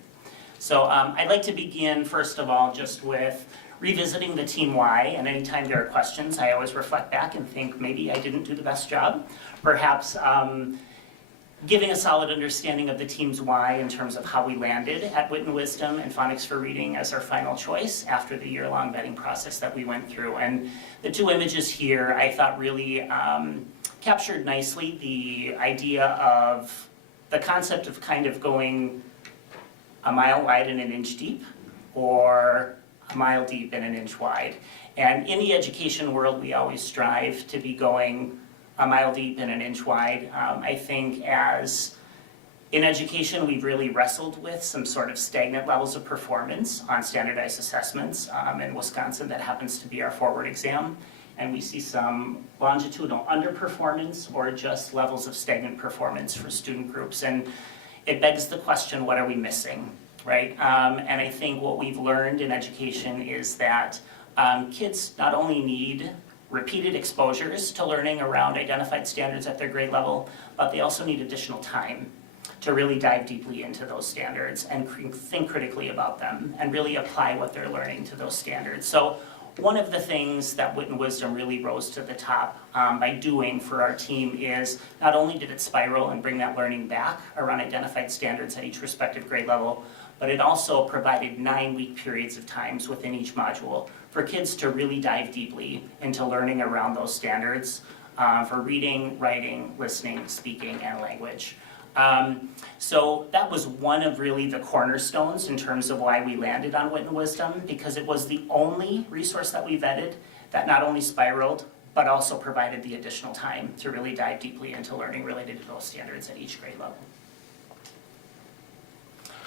So I'd like to begin first of all just with revisiting the team why, and anytime there are questions I always reflect back and think maybe I didn't do the best job. Perhaps giving a solid understanding of the team's why in terms of how we landed at Wit and Wisdom and Phonics for Reading as our final choice after the year-long vetting process that we went through. And the two images here I thought really captured nicely the idea of the concept of kind of going a mile wide and an inch deep, or a mile deep and an inch wide. And in the education world, we always strive to be going a mile deep and an inch wide. I think as in education, we've really wrestled with some sort of stagnant levels of performance on standardized assessments. In Wisconsin, that happens to be our forward exam. And we see some longitudinal underperformance or just levels of stagnant performance for student groups. And it begs the question, what are we missing, right? And I think what we've learned in education is that kids not only need repeated exposures to learning around identified standards at their grade level, but they also need additional time to really dive deeply into those standards and think critically about them and really apply what they're learning to those standards. So one of the things that Wit and Wisdom really rose to the top by doing for our team is not only did it spiral and bring that learning back around identified standards at each respective grade level, but it also provided 9-week periods of times within each module for kids to really dive deeply into learning around those standards for reading, writing, listening, speaking, and language. So that was one of really the cornerstones in terms of why we landed on Wit and Wisdom, because it was the only resource that we vetted that not only spiraled, but also provided the additional time to really dive deeply into learning related to those standards at each grade level.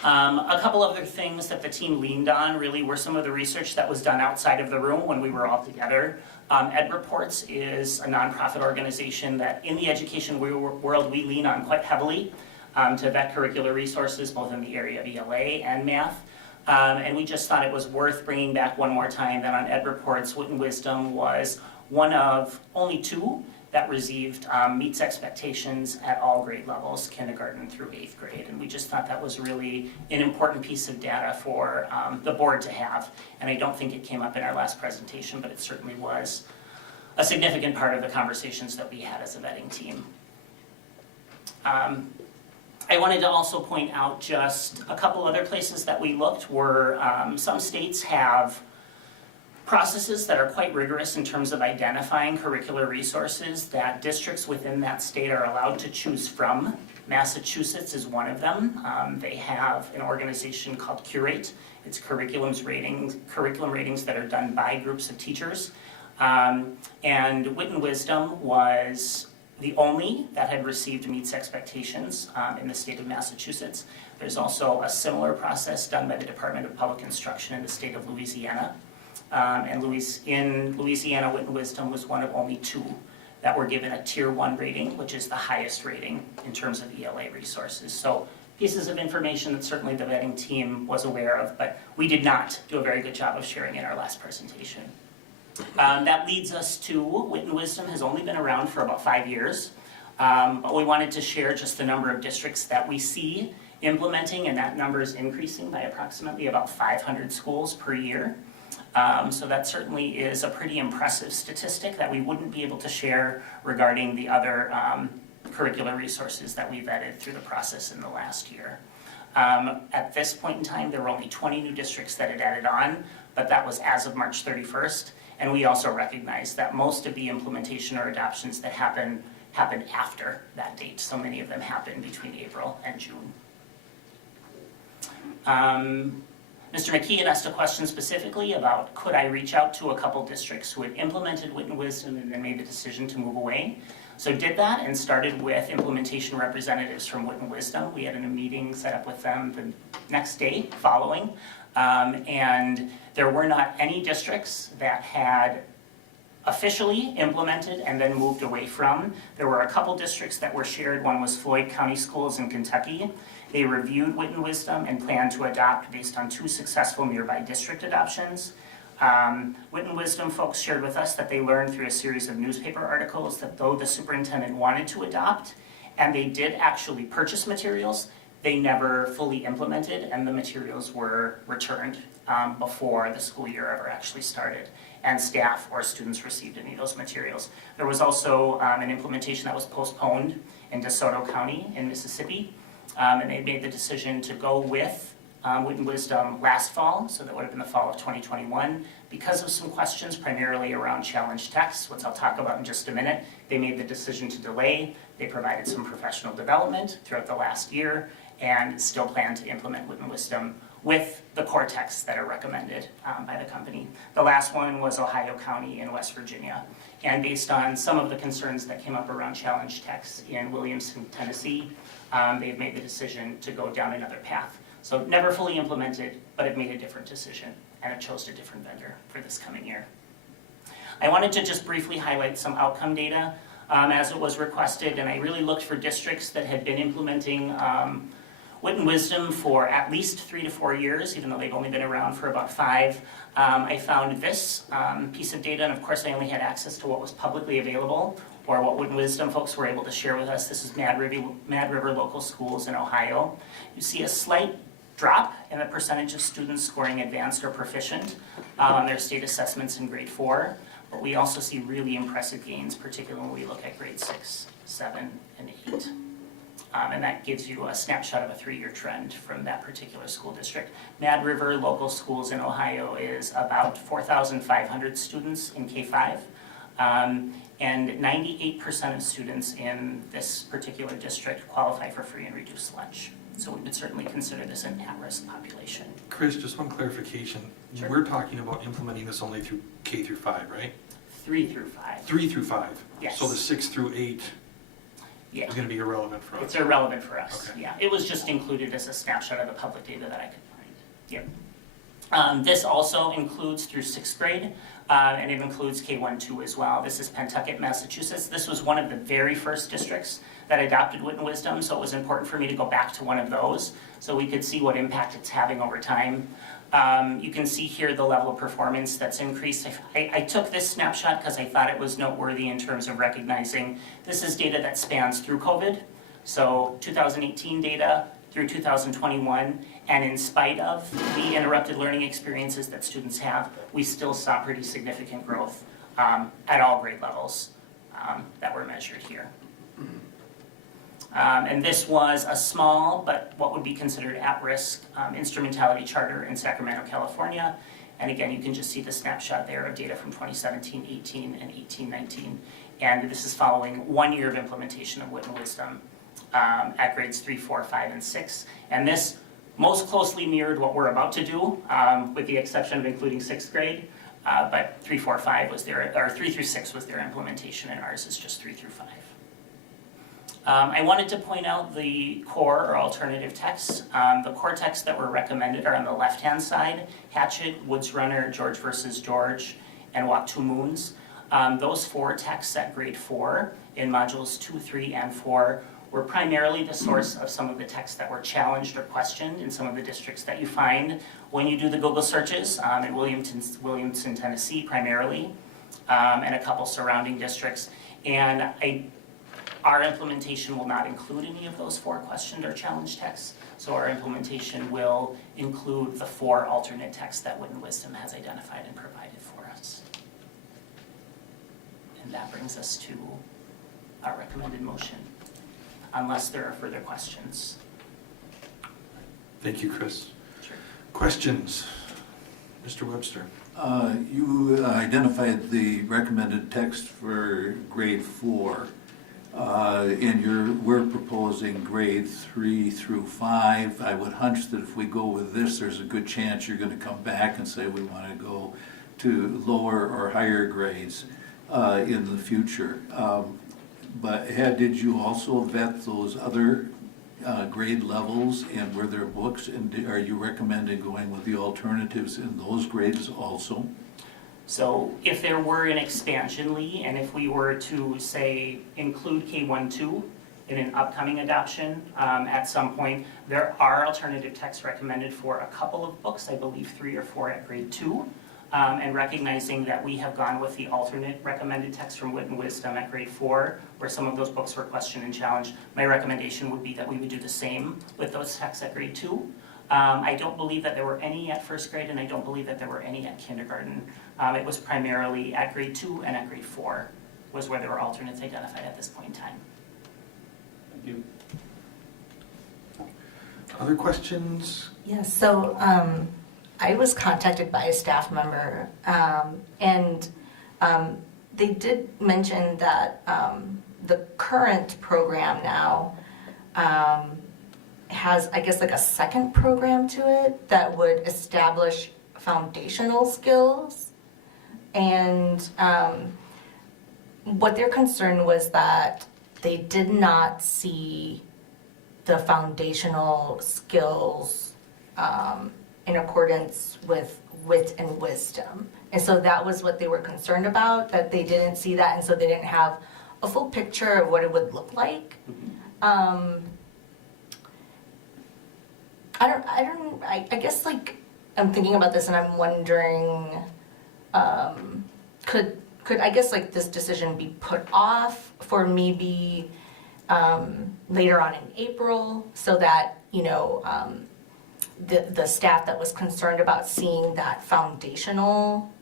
A couple other things that the team leaned on really were some of the research that was done outside of the room when we were all together. Ed Reports is a nonprofit organization that in the education world we lean on quite heavily to vet curricular resources both in the area of ELA and math. And we just thought it was worth bringing back one more time that on Ed Reports, Wit and Wisdom was one of only 2 that received meets expectations at all grade levels, kindergarten through 8th grade. And we just thought that was really an important piece of data for the board to have. And I don't think it came up in our last presentation, but it certainly was a significant part of the conversations that we had as a vetting team. I I wanted to also point out just a couple other places that we looked were some states have processes that are quite rigorous in terms of identifying curricular resources that districts within that state are allowed to choose from. Massachusetts is one of them. They have an organization called Curate. It's curriculum ratings that are done by groups of teachers. And Wit and Wisdom was the only that had received meets expectations in the state of Massachusetts. There's also a similar process done by the Department of Public Instruction in the state of Louisiana. In Louisiana, Wit and Wisdom was one of only 2 that were given a Tier 1 rating, which is the highest rating in terms of ELA resources. So pieces of information that certainly the vetting team was aware of, but we did not do a very good job of sharing in our last presentation. That leads us to Wit and Wisdom has only been around for about 5 years, but we wanted to share just the number of districts that we see implementing, and that number is increasing by approximately about 500 schools per year. So that certainly is a pretty impressive statistic that we wouldn't be able to share regarding the other curricular resources that we vetted through the process in the last year. At this point in time, there were only 20 new districts that had added on, but that was as of March 31st. And we also recognize that most of the implementation or adoptions that happened after that date. So many of them happened between April and June. Mr. McKee had asked a question specifically about could I reach out to a couple districts who had implemented Wit and Wisdom and then made the decision to move away. So did that and started with implementation representatives from Wit and Wisdom. We had a meeting set up with them the next day following. And there were not any districts that had officially implemented and then moved away from. There were a couple districts that were shared. One was Floyd County Schools in Kentucky. They reviewed Wit and Wisdom and planned to adopt based on 2 successful nearby district adoptions. Wit and Wisdom folks shared with us that they learned through a series of newspaper articles that though the superintendent wanted to adopt, and they did actually purchase materials, they never fully implemented, and the materials were returned before the school year ever actually started, and staff or students received any of those materials. There was also an implementation that was postponed in DeSoto County in Mississippi, and they made the decision to go with Wit and Wisdom last fall, so that would have been the fall of 2021. Because of some questions primarily around challenge texts, which I'll talk about in just a minute, they made the decision to delay. They provided some professional development throughout the last year and still plan to implement Wit and Wisdom with the core texts that are recommended by the company. The last one was Ohio County in West Virginia. And based on some of the concerns that came up around challenge texts in Williamson, Tennessee, they've made the decision to go down another path. So never fully implemented, but it made a different decision, and it chose a different vendor for this coming year. I wanted to just briefly highlight some outcome data as it was requested, and I really looked for districts that had been implementing Wit and Wisdom for at least 3 to 4 years, even though they've only been around for about 5. I found this piece of data, and of course I only had access to what was publicly available, or what Wit and Wisdom folks were able to share with us. This is Mad River Local Schools in Ohio. You see a slight drop in the percentage of students scoring advanced or proficient on their state assessments in grade 4, but we also see really impressive gains, particularly when we look at grade 6, 7, and 8. And that gives you a snapshot of a 3-year trend from that particular school district. Mad River Local Schools in Ohio is about 4,500 students in K-5. And 98% of students in this particular district qualify for free and reduced lunch. So we would certainly consider this an at-risk population. Chris, just one clarification. Sure. We're talking about implementing this only through K through 5, right? 3 through 5. 3 through 5? Yes. So the 6 through 8 Yeah. is going to be irrelevant for us? It's irrelevant for us, Okay. yeah. It was just included as a snapshot of the public data that I could find. Yep. This also includes through 6th grade, and it includes K-1-2 as well. This is Pentucket, Massachusetts. This was one of the very first districts that adopted Wit and Wisdom, so it was important for me to go back to one of those so we could see what impact it's having over time. You can see here the level of performance that's increased. I took this snapshot because I thought it was noteworthy in terms of recognizing this is data that spans through COVID, so 2018 data through 2021, and in spite of the interrupted learning experiences that students have, we still saw pretty significant growth at all grade levels that were measured here. And this was a small, but what would be considered at-risk instrumentality charter in Sacramento, California. And again, you can just see the snapshot there of data from 2017, 18, and 18, 19. And this is following 1 year of implementation of Wit and Wisdom at grades 3, 4, 5, and 6. And this most closely mirrored what we're about to do, with the exception of including 6th grade. But 3, 4, 5 was their, or 3 through 6 was their implementation, and ours is just 3 through 5. I wanted to point out the core or alternative texts. The core texts that were recommended are on the left-hand side: Hatchet, Woods Runner, George versus George, and Walk Two Moons. Those 4 texts at grade 4 in modules 2, 3, and 4 were primarily the source of some of the texts that were challenged or questioned in some of the districts that you find when you do the Google searches, in Williamson, Tennessee primarily, and a couple surrounding districts. And our implementation will not include any of those 4 questioned or challenged texts, so our implementation will include the 4 alternate texts that Wit and Wisdom has identified and provided for us. And that brings us to our recommended motion, unless there are further questions. Thank you, Chris. Sure. Questions? Mr. Webster? You identified the recommended text for grade 4. And we're proposing grade 3 through 5. I would hunch that if we go with this, there's a good chance you're going to come back and say we want to go to lower or higher grades in the future. But did you also vet those other grade levels, and were there books, and are you recommending going with the alternatives in those grades also? So if there were an expansion, Lee, and if we were to, say, include K-1-2 in an upcoming adoption at some point, there are alternative texts recommended for a couple of books, I believe 3 or 4 at grade 2. And recognizing that we have gone with the alternate recommended text from Wit and Wisdom at grade 4, where some of those books were questioned and challenged, my recommendation would be that we would do the same with those texts at grade 2. I don't believe that there were any at 1st grade, and I don't believe that there were any at kindergarten. It was primarily at grade 2 and at grade 4 was where there were alternates identified at this point in time. Thank you. Other questions? Yes, so I was contacted by a staff member, and they did mention that the current program now has, I guess, like a second program to it that would establish foundational skills. And what their concern was that they did not see the foundational skills in accordance with Wit and Wisdom. And so that was what they were concerned about, that they didn't see that, and so they didn't have a full picture of what it would look like. I guess, like, I'm thinking about this and I'm wondering, could I guess, like, this decision be put off for maybe later on in April, so that, you know, the staff that was concerned about seeing that foundational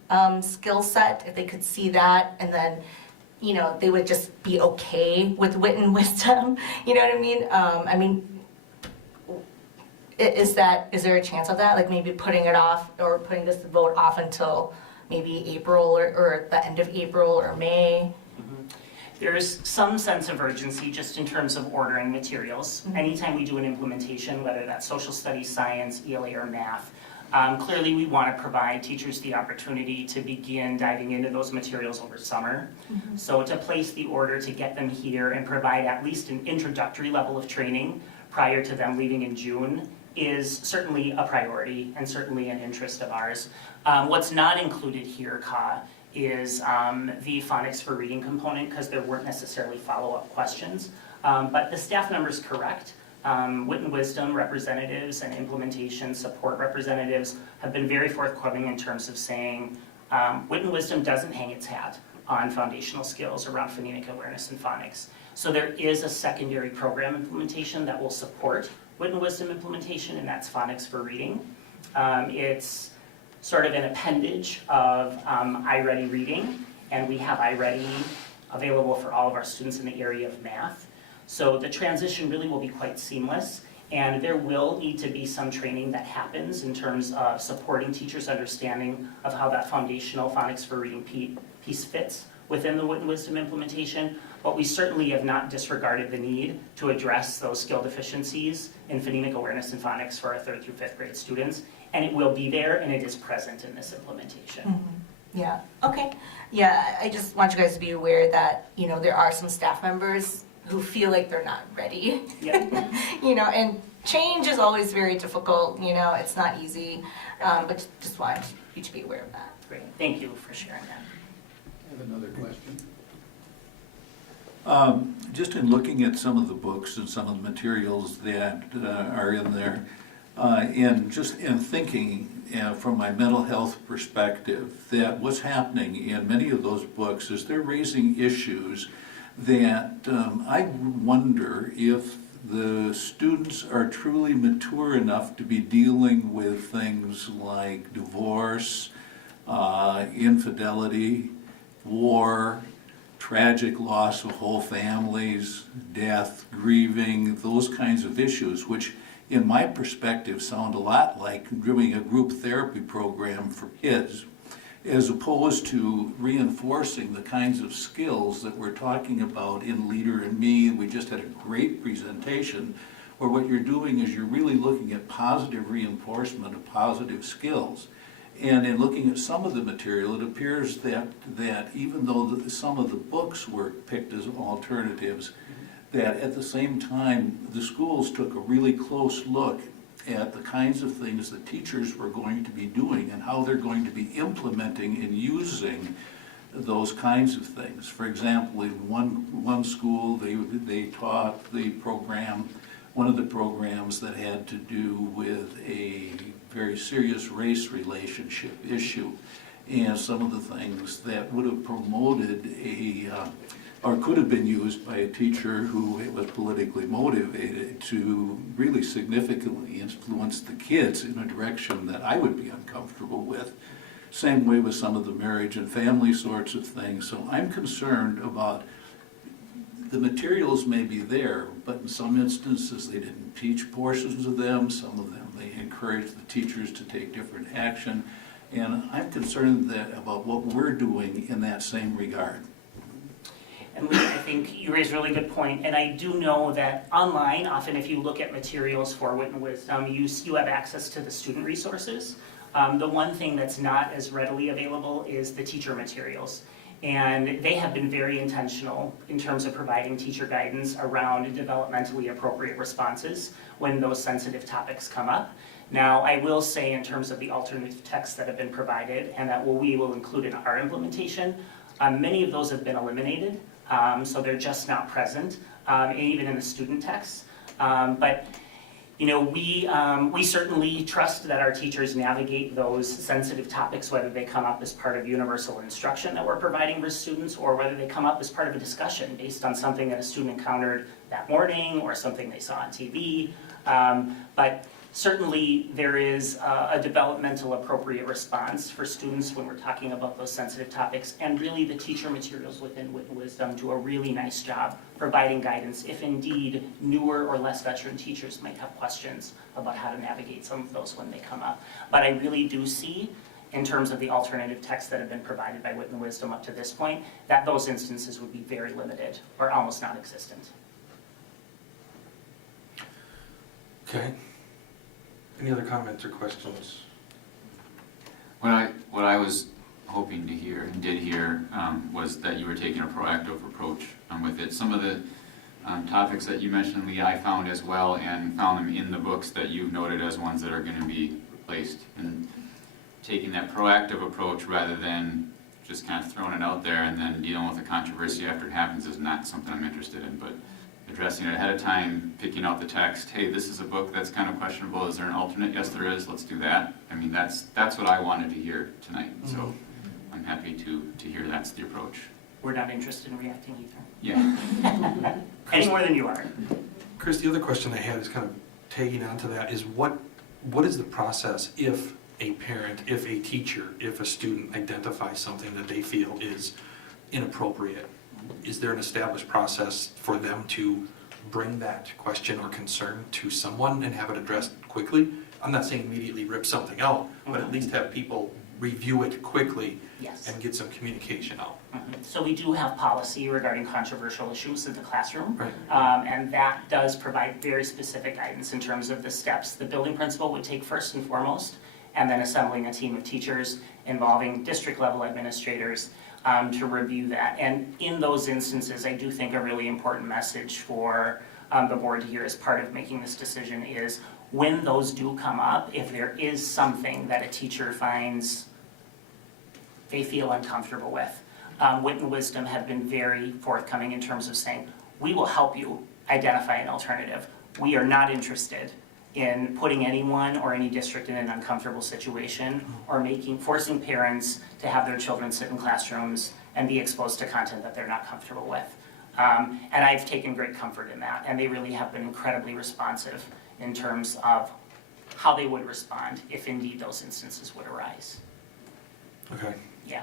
skill set, if they could see that, and then, you know, they would just be okay with Wit and Wisdom, you know what I mean? Is there a chance of that? Like maybe putting it off, or putting this vote off until maybe April or the end of April or May? There's some sense of urgency just in terms of ordering materials. Anytime we do an implementation, whether that's social studies, science, ELA, or math, clearly we want to provide teachers the opportunity to begin diving into those materials over summer. So to place the order to get them here and provide at least an introductory level of training prior to them leaving in June is certainly a priority and certainly an interest of ours. What's not included here, Ka, is the phonics for reading component, because there weren't necessarily follow-up questions. But the staff number's correct. Wit and Wisdom representatives and implementation support representatives have been very forthcoming in terms of saying Wit and Wisdom doesn't hang its hat on foundational skills around phonemic awareness and phonics. So there is a secondary program implementation that will support Wit and Wisdom implementation, and that's phonics for reading. It's sort of an appendage of iReady reading, and we have iReady available for all of our students in the area of math. So the transition really will be quite seamless, and there will need to be some training that happens in terms of supporting teachers' understanding of how that foundational phonics for reading piece fits within the Wit and Wisdom implementation, but we certainly have not disregarded the need to address those skill deficiencies in phonemic awareness and phonics for our 3rd through 5th grade students, and it will be there and it is present in this implementation. Yeah, okay. Yeah, I just want you guys to be aware that, you know, there are some staff members who feel like they're not ready. Yeah. You know, and change is always very difficult, you know, it's not easy, but just want you to be aware of that. Great, thank you for sharing that. I have another question. Just in looking at some of the books and some of the materials that are in there, and just in thinking from my mental health perspective, that what's happening in many of those books is they're raising issues that I wonder if the students are truly mature enough to be dealing with things like divorce, infidelity, war, tragic loss of whole families, death, grieving, those kinds of issues, which in my perspective sound a lot like doing a group therapy program for kids, as opposed to reinforcing the kinds of skills that we're talking about in Leader and Me. We just had a great presentation where what you're doing is you're really looking at positive reinforcement of positive skills. And in looking at some of the material, it appears that even though some of the books were picked as alternatives, that at the same time, the schools took a really close look at the kinds of things that teachers were going to be doing and how they're going to be implementing and using those kinds of things. For example, in one school, they taught the program, one of the programs that had to do with a very serious race relationship issue, and some of the things that would have promoted or could have been used by a teacher who was politically motivated to really significantly influence the kids in a direction that I would be uncomfortable with. Same way with some of the marriage and family sorts of things. So I'm concerned about the materials may be there, but in some instances they didn't teach portions of them. Some of them they encouraged the teachers to take different action. And I'm concerned about what we're doing in that same regard. And Lee, I think you raise a really good point, and I do know that online, often if you look at materials for Wit and Wisdom, you have access to the student resources. The one thing that's not as readily available is the teacher materials. And they have been very intentional in terms of providing teacher guidance around developmentally appropriate responses when those sensitive topics come up. Now, I will say in terms of the alternative texts that have been provided and that we will include in our implementation, many of those have been eliminated, so they're just not present, even in the student texts. But you know, we certainly trust that our teachers navigate those sensitive topics, whether they come up as part of universal instruction that we're providing for students, or whether they come up as part of a discussion based on something that a student encountered that morning or something they saw on TV. But certainly there is a developmental appropriate response for students when we're talking about those sensitive topics, and really the teacher materials within Wit and Wisdom do a really nice job providing guidance if indeed newer or less veteran teachers might have questions about how to navigate some of those when they come up. But I really do see, in terms of the alternative texts that have been provided by Wit and Wisdom up to this point, that those instances would be very limited or almost non-existent. Okay. Any other comments or questions? What I was hoping to hear and did hear was that you were taking a proactive approach with it. Some of the topics that you mentioned, Lee, I found as well, and found them in the books that you've noted as ones that are going to be replaced. And taking that proactive approach rather than just kind of throwing it out there and then dealing with the controversy after it happens is not something I'm interested in. But addressing it ahead of time, picking out the text, hey, this is a book that's kind of questionable, is there an alternate? Yes, there is, let's do that. I mean, that's what I wanted to hear tonight, so I'm happy to hear that's the approach. We're not interested in reacting either. Yeah. Any more than you are. Chris, the other question I had is kind of tagging onto that is what is the process if a parent, if a teacher, if a student identifies something that they feel is inappropriate? Is there an established process for them to bring that question or concern to someone and have it addressed quickly. I'm not saying immediately rip something out, but at least have people review it quickly Yes. and get some communication out. So we do have policy regarding controversial issues in the classroom. Right. And that does provide very specific guidance in terms of the steps the building principal would take first and foremost, and then assembling a team of teachers involving district level administrators to review that. And in those instances, I do think a really important message for the board here as part of making this decision is when those do come up, if there is something that a teacher finds they feel uncomfortable with, Wit and Wisdom have been very forthcoming in terms of saying, we will help you identify an alternative. We are not interested in putting anyone or any district in an uncomfortable situation or forcing parents to have their children sit in classrooms and be exposed to content that they're not comfortable with. And I've taken great comfort in that, and they really have been incredibly responsive in terms of how they would respond if indeed those instances would arise. Okay. Yeah.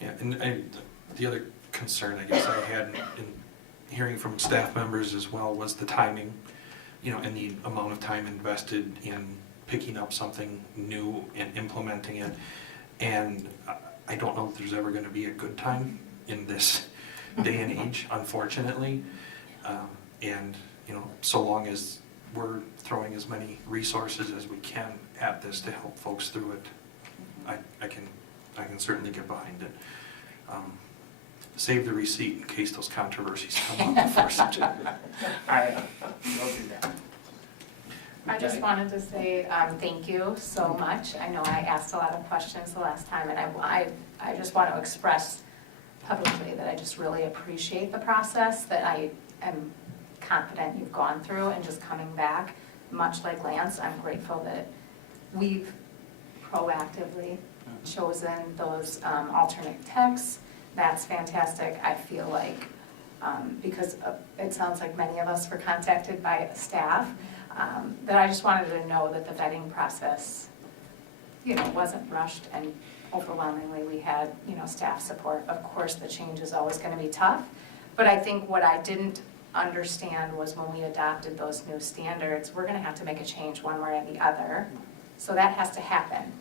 Yeah, and the other concern I guess I had in hearing from staff members as well was the timing, and the amount of time invested in picking up something new and implementing it. And I don't know if there's ever going to be a good time in this day and age, unfortunately. And, so long as we're throwing as many resources as we can at this to help folks through it, I can certainly get behind it. Save the receipt in case those controversies come up before September. All right, we'll do that. I just wanted to say thank you so much. I know I asked a lot of questions the last time, and I just want to express publicly that I just really appreciate the process that I am confident you've gone through, and just coming back, much like Lance, I'm grateful that we've proactively chosen those alternate texts. That's fantastic. I feel like, because it sounds like many of us were contacted by staff, that I just wanted to know that the vetting process, wasn't rushed, and overwhelmingly we had, staff support. Of course, the change is always going to be tough, but I think what I didn't understand was when we adopted those new standards, we're going to have to make a change one way or the other. So that has to happen.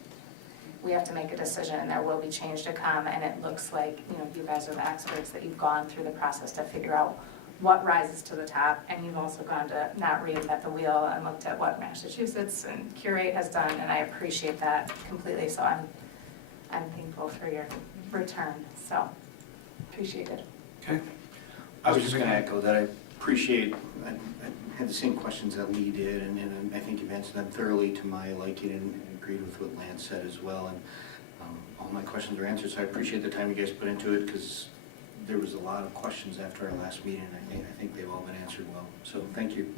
We have to make a decision, and there will be change to come, and it looks like, you guys are the experts, that you've gone through the process to figure out what rises to the top, and you've also gone to not reinvent the wheel and looked at what Massachusetts and Curate has done, and I appreciate that completely, so I'm thankful for your return, so appreciate it. Okay. I was just going to echo that. I appreciate, I had the same questions that Lee did, and I think you've answered them thoroughly to my liking, and agreed with what Lance said as well. And all my questions are answered, so I appreciate the time you guys put into it, because there was a lot of questions after our last meeting, and I think they've all been answered well. So thank you.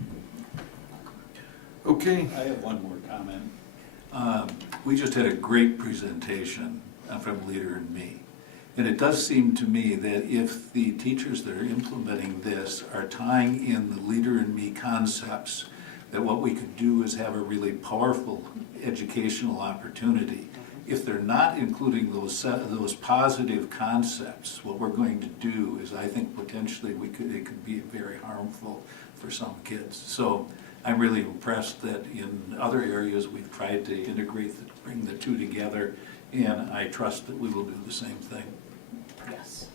Okay. I have one more comment. We just had a great presentation from Leader and Me. And it does seem to me that if the teachers that are implementing this are tying in the Leader and Me concepts, that what we could do is have a really powerful educational opportunity. If they're not including those positive concepts, what we're going to do is, I think potentially it could be very harmful for some kids. So I'm really impressed that in other areas we've tried to bring the two together, and I trust that we will do the same thing. Yes,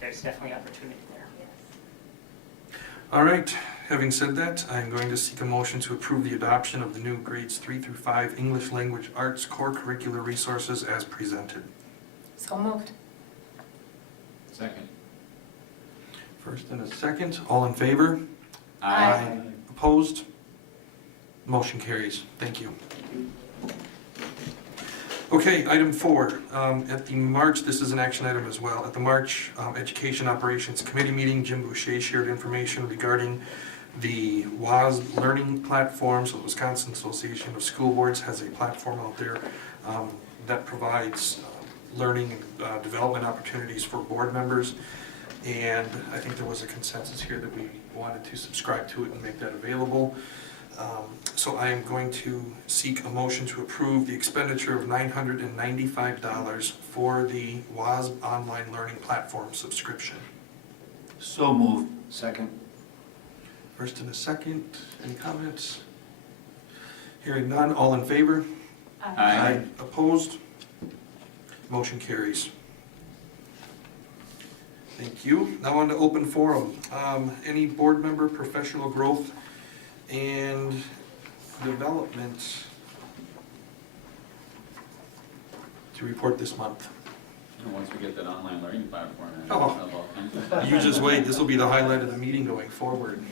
there's definitely opportunity there. All right, having said that, I'm going to seek a motion to approve the adoption of the new grades 3 through 5 English Language Arts core curricular resources as presented. So moved. Second. First and a second, all in favor? Aye. Opposed? Motion carries. Thank you. Okay, item 4. At the March, this is an action item as well. At the March Education Operations Committee meeting, Jim Boucher shared information regarding the WAS learning platform. So the Wisconsin Association of School Boards has a platform out there that provides learning and development opportunities for board members. And I think there was a consensus here that we wanted to subscribe to it and make that available. So I am going to seek a motion to approve the expenditure of $995 for the WAS online learning platform subscription. So moved. Second. First and a second, any comments? Hearing none, all in favor? Aye. Opposed? Motion carries. Thank you. Now on to open forum. Any board member professional growth and development to report this month? And once we get that online learning platform, and Oh. have all kinds of- You just wait, this will be the highlight of the meeting going forward.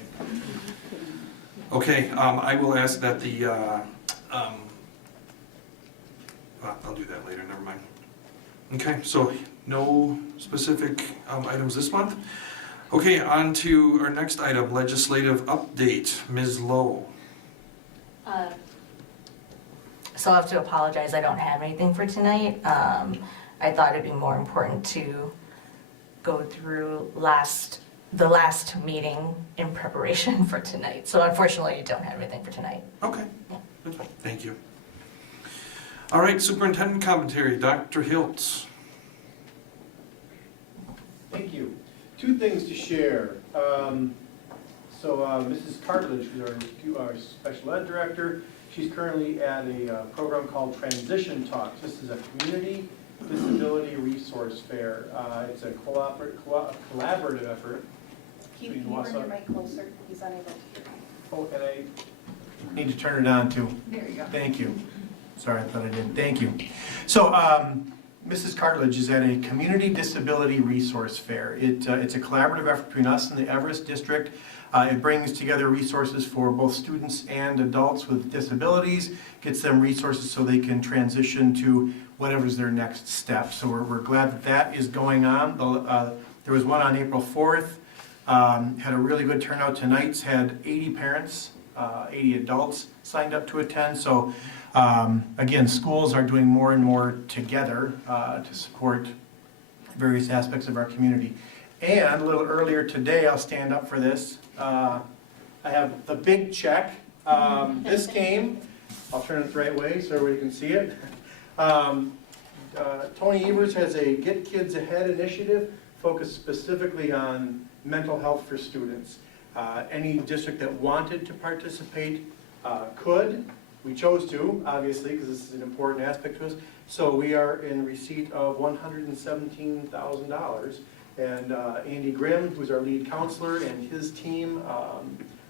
Okay, I will ask that the, well, I'll do that later, never mind. Okay, so no specific items this month. Okay, on to our next item, legislative update. Ms. Lowe. So I'll have to apologize, I don't have anything for tonight. I thought it'd be more important to go through the last meeting in preparation for tonight. So unfortunately, I don't have anything for tonight. Okay, that's fine. Thank you. All right, superintendent commentary, Dr. Hiltz. Thank you. Two things to share. Mrs. Cartledge, who's our special ed director, she's currently at a program called Transition Talks. This is a community disability resource fair. It's a collaborative effort. Can you bring your mic closer? He's unable to hear you. Oh, and I Need to turn it on too. There you go. Thank you. Sorry, I thought I didn't. Thank you. So, Mrs. Cartledge is at a community disability resource fair. It's a collaborative effort between us and the Everest District. It brings together resources for both students and adults with disabilities, gets them resources so they can transition to whatever's their next step. So we're glad that that is going on. There was one on April 4th. Had a really good turnout tonight. Had 80 parents, 80 adults signed up to attend. So again, schools are doing more and more together to support various aspects of our community. And a little earlier today, I'll stand up for this. I have the big check. This came, I'll turn it the right way so everybody can see it. Tony Evers has a Get Kids Ahead initiative focused specifically on mental health for students. Any district that wanted to participate could. We chose to, obviously, because this is an important aspect to us. So we are in receipt of $117,000. And Andy Grimm, who's our lead counselor, and his team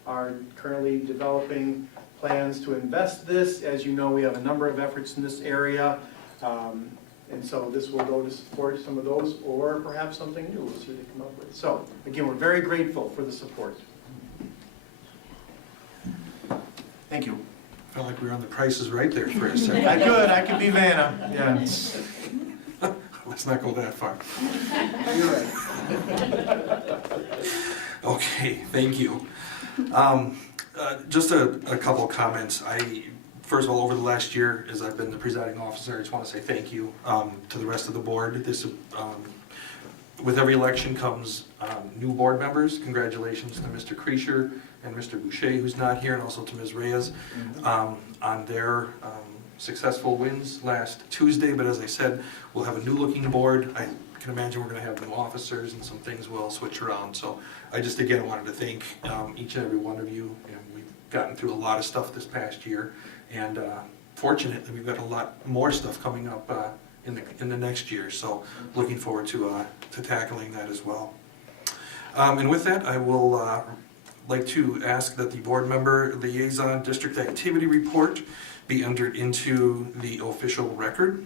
are currently developing plans to invest this. As you know, we have a number of efforts in this area. And so this will go to support some of those, or perhaps something new. We'll see what they come up with. So again, we're very grateful for the support. Thank you. Felt like we were on The Price is Right there for a second. I could be Vanna, yeah. Let's not go that far. You're right. Okay, thank you. Just a couple comments. First of all, over the last year, as I've been the presiding officer, I just want to say thank you to the rest of the board. With every election comes new board members. Congratulations to Mr. Kreischer and Mr. Boucher, who's not here, and also to Ms. Reyes on their successful wins last Tuesday. But as I said, we'll have a new looking board. I can imagine we're going to have new officers and some things will switch around. So I just again wanted to thank each and every one of you. And we've gotten through a lot of stuff this past year, and fortunately we've got a lot more stuff coming up in the next year. So looking forward to tackling that as well. And with that, I will like to ask that the board member liaison district activity report be entered into the official record.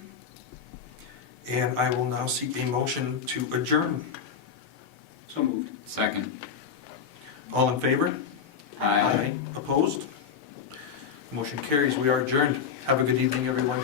And I will now seek a motion to adjourn. So moved. Second. All in favor? Aye. Opposed? Motion carries. We are adjourned. Have a good evening, everyone.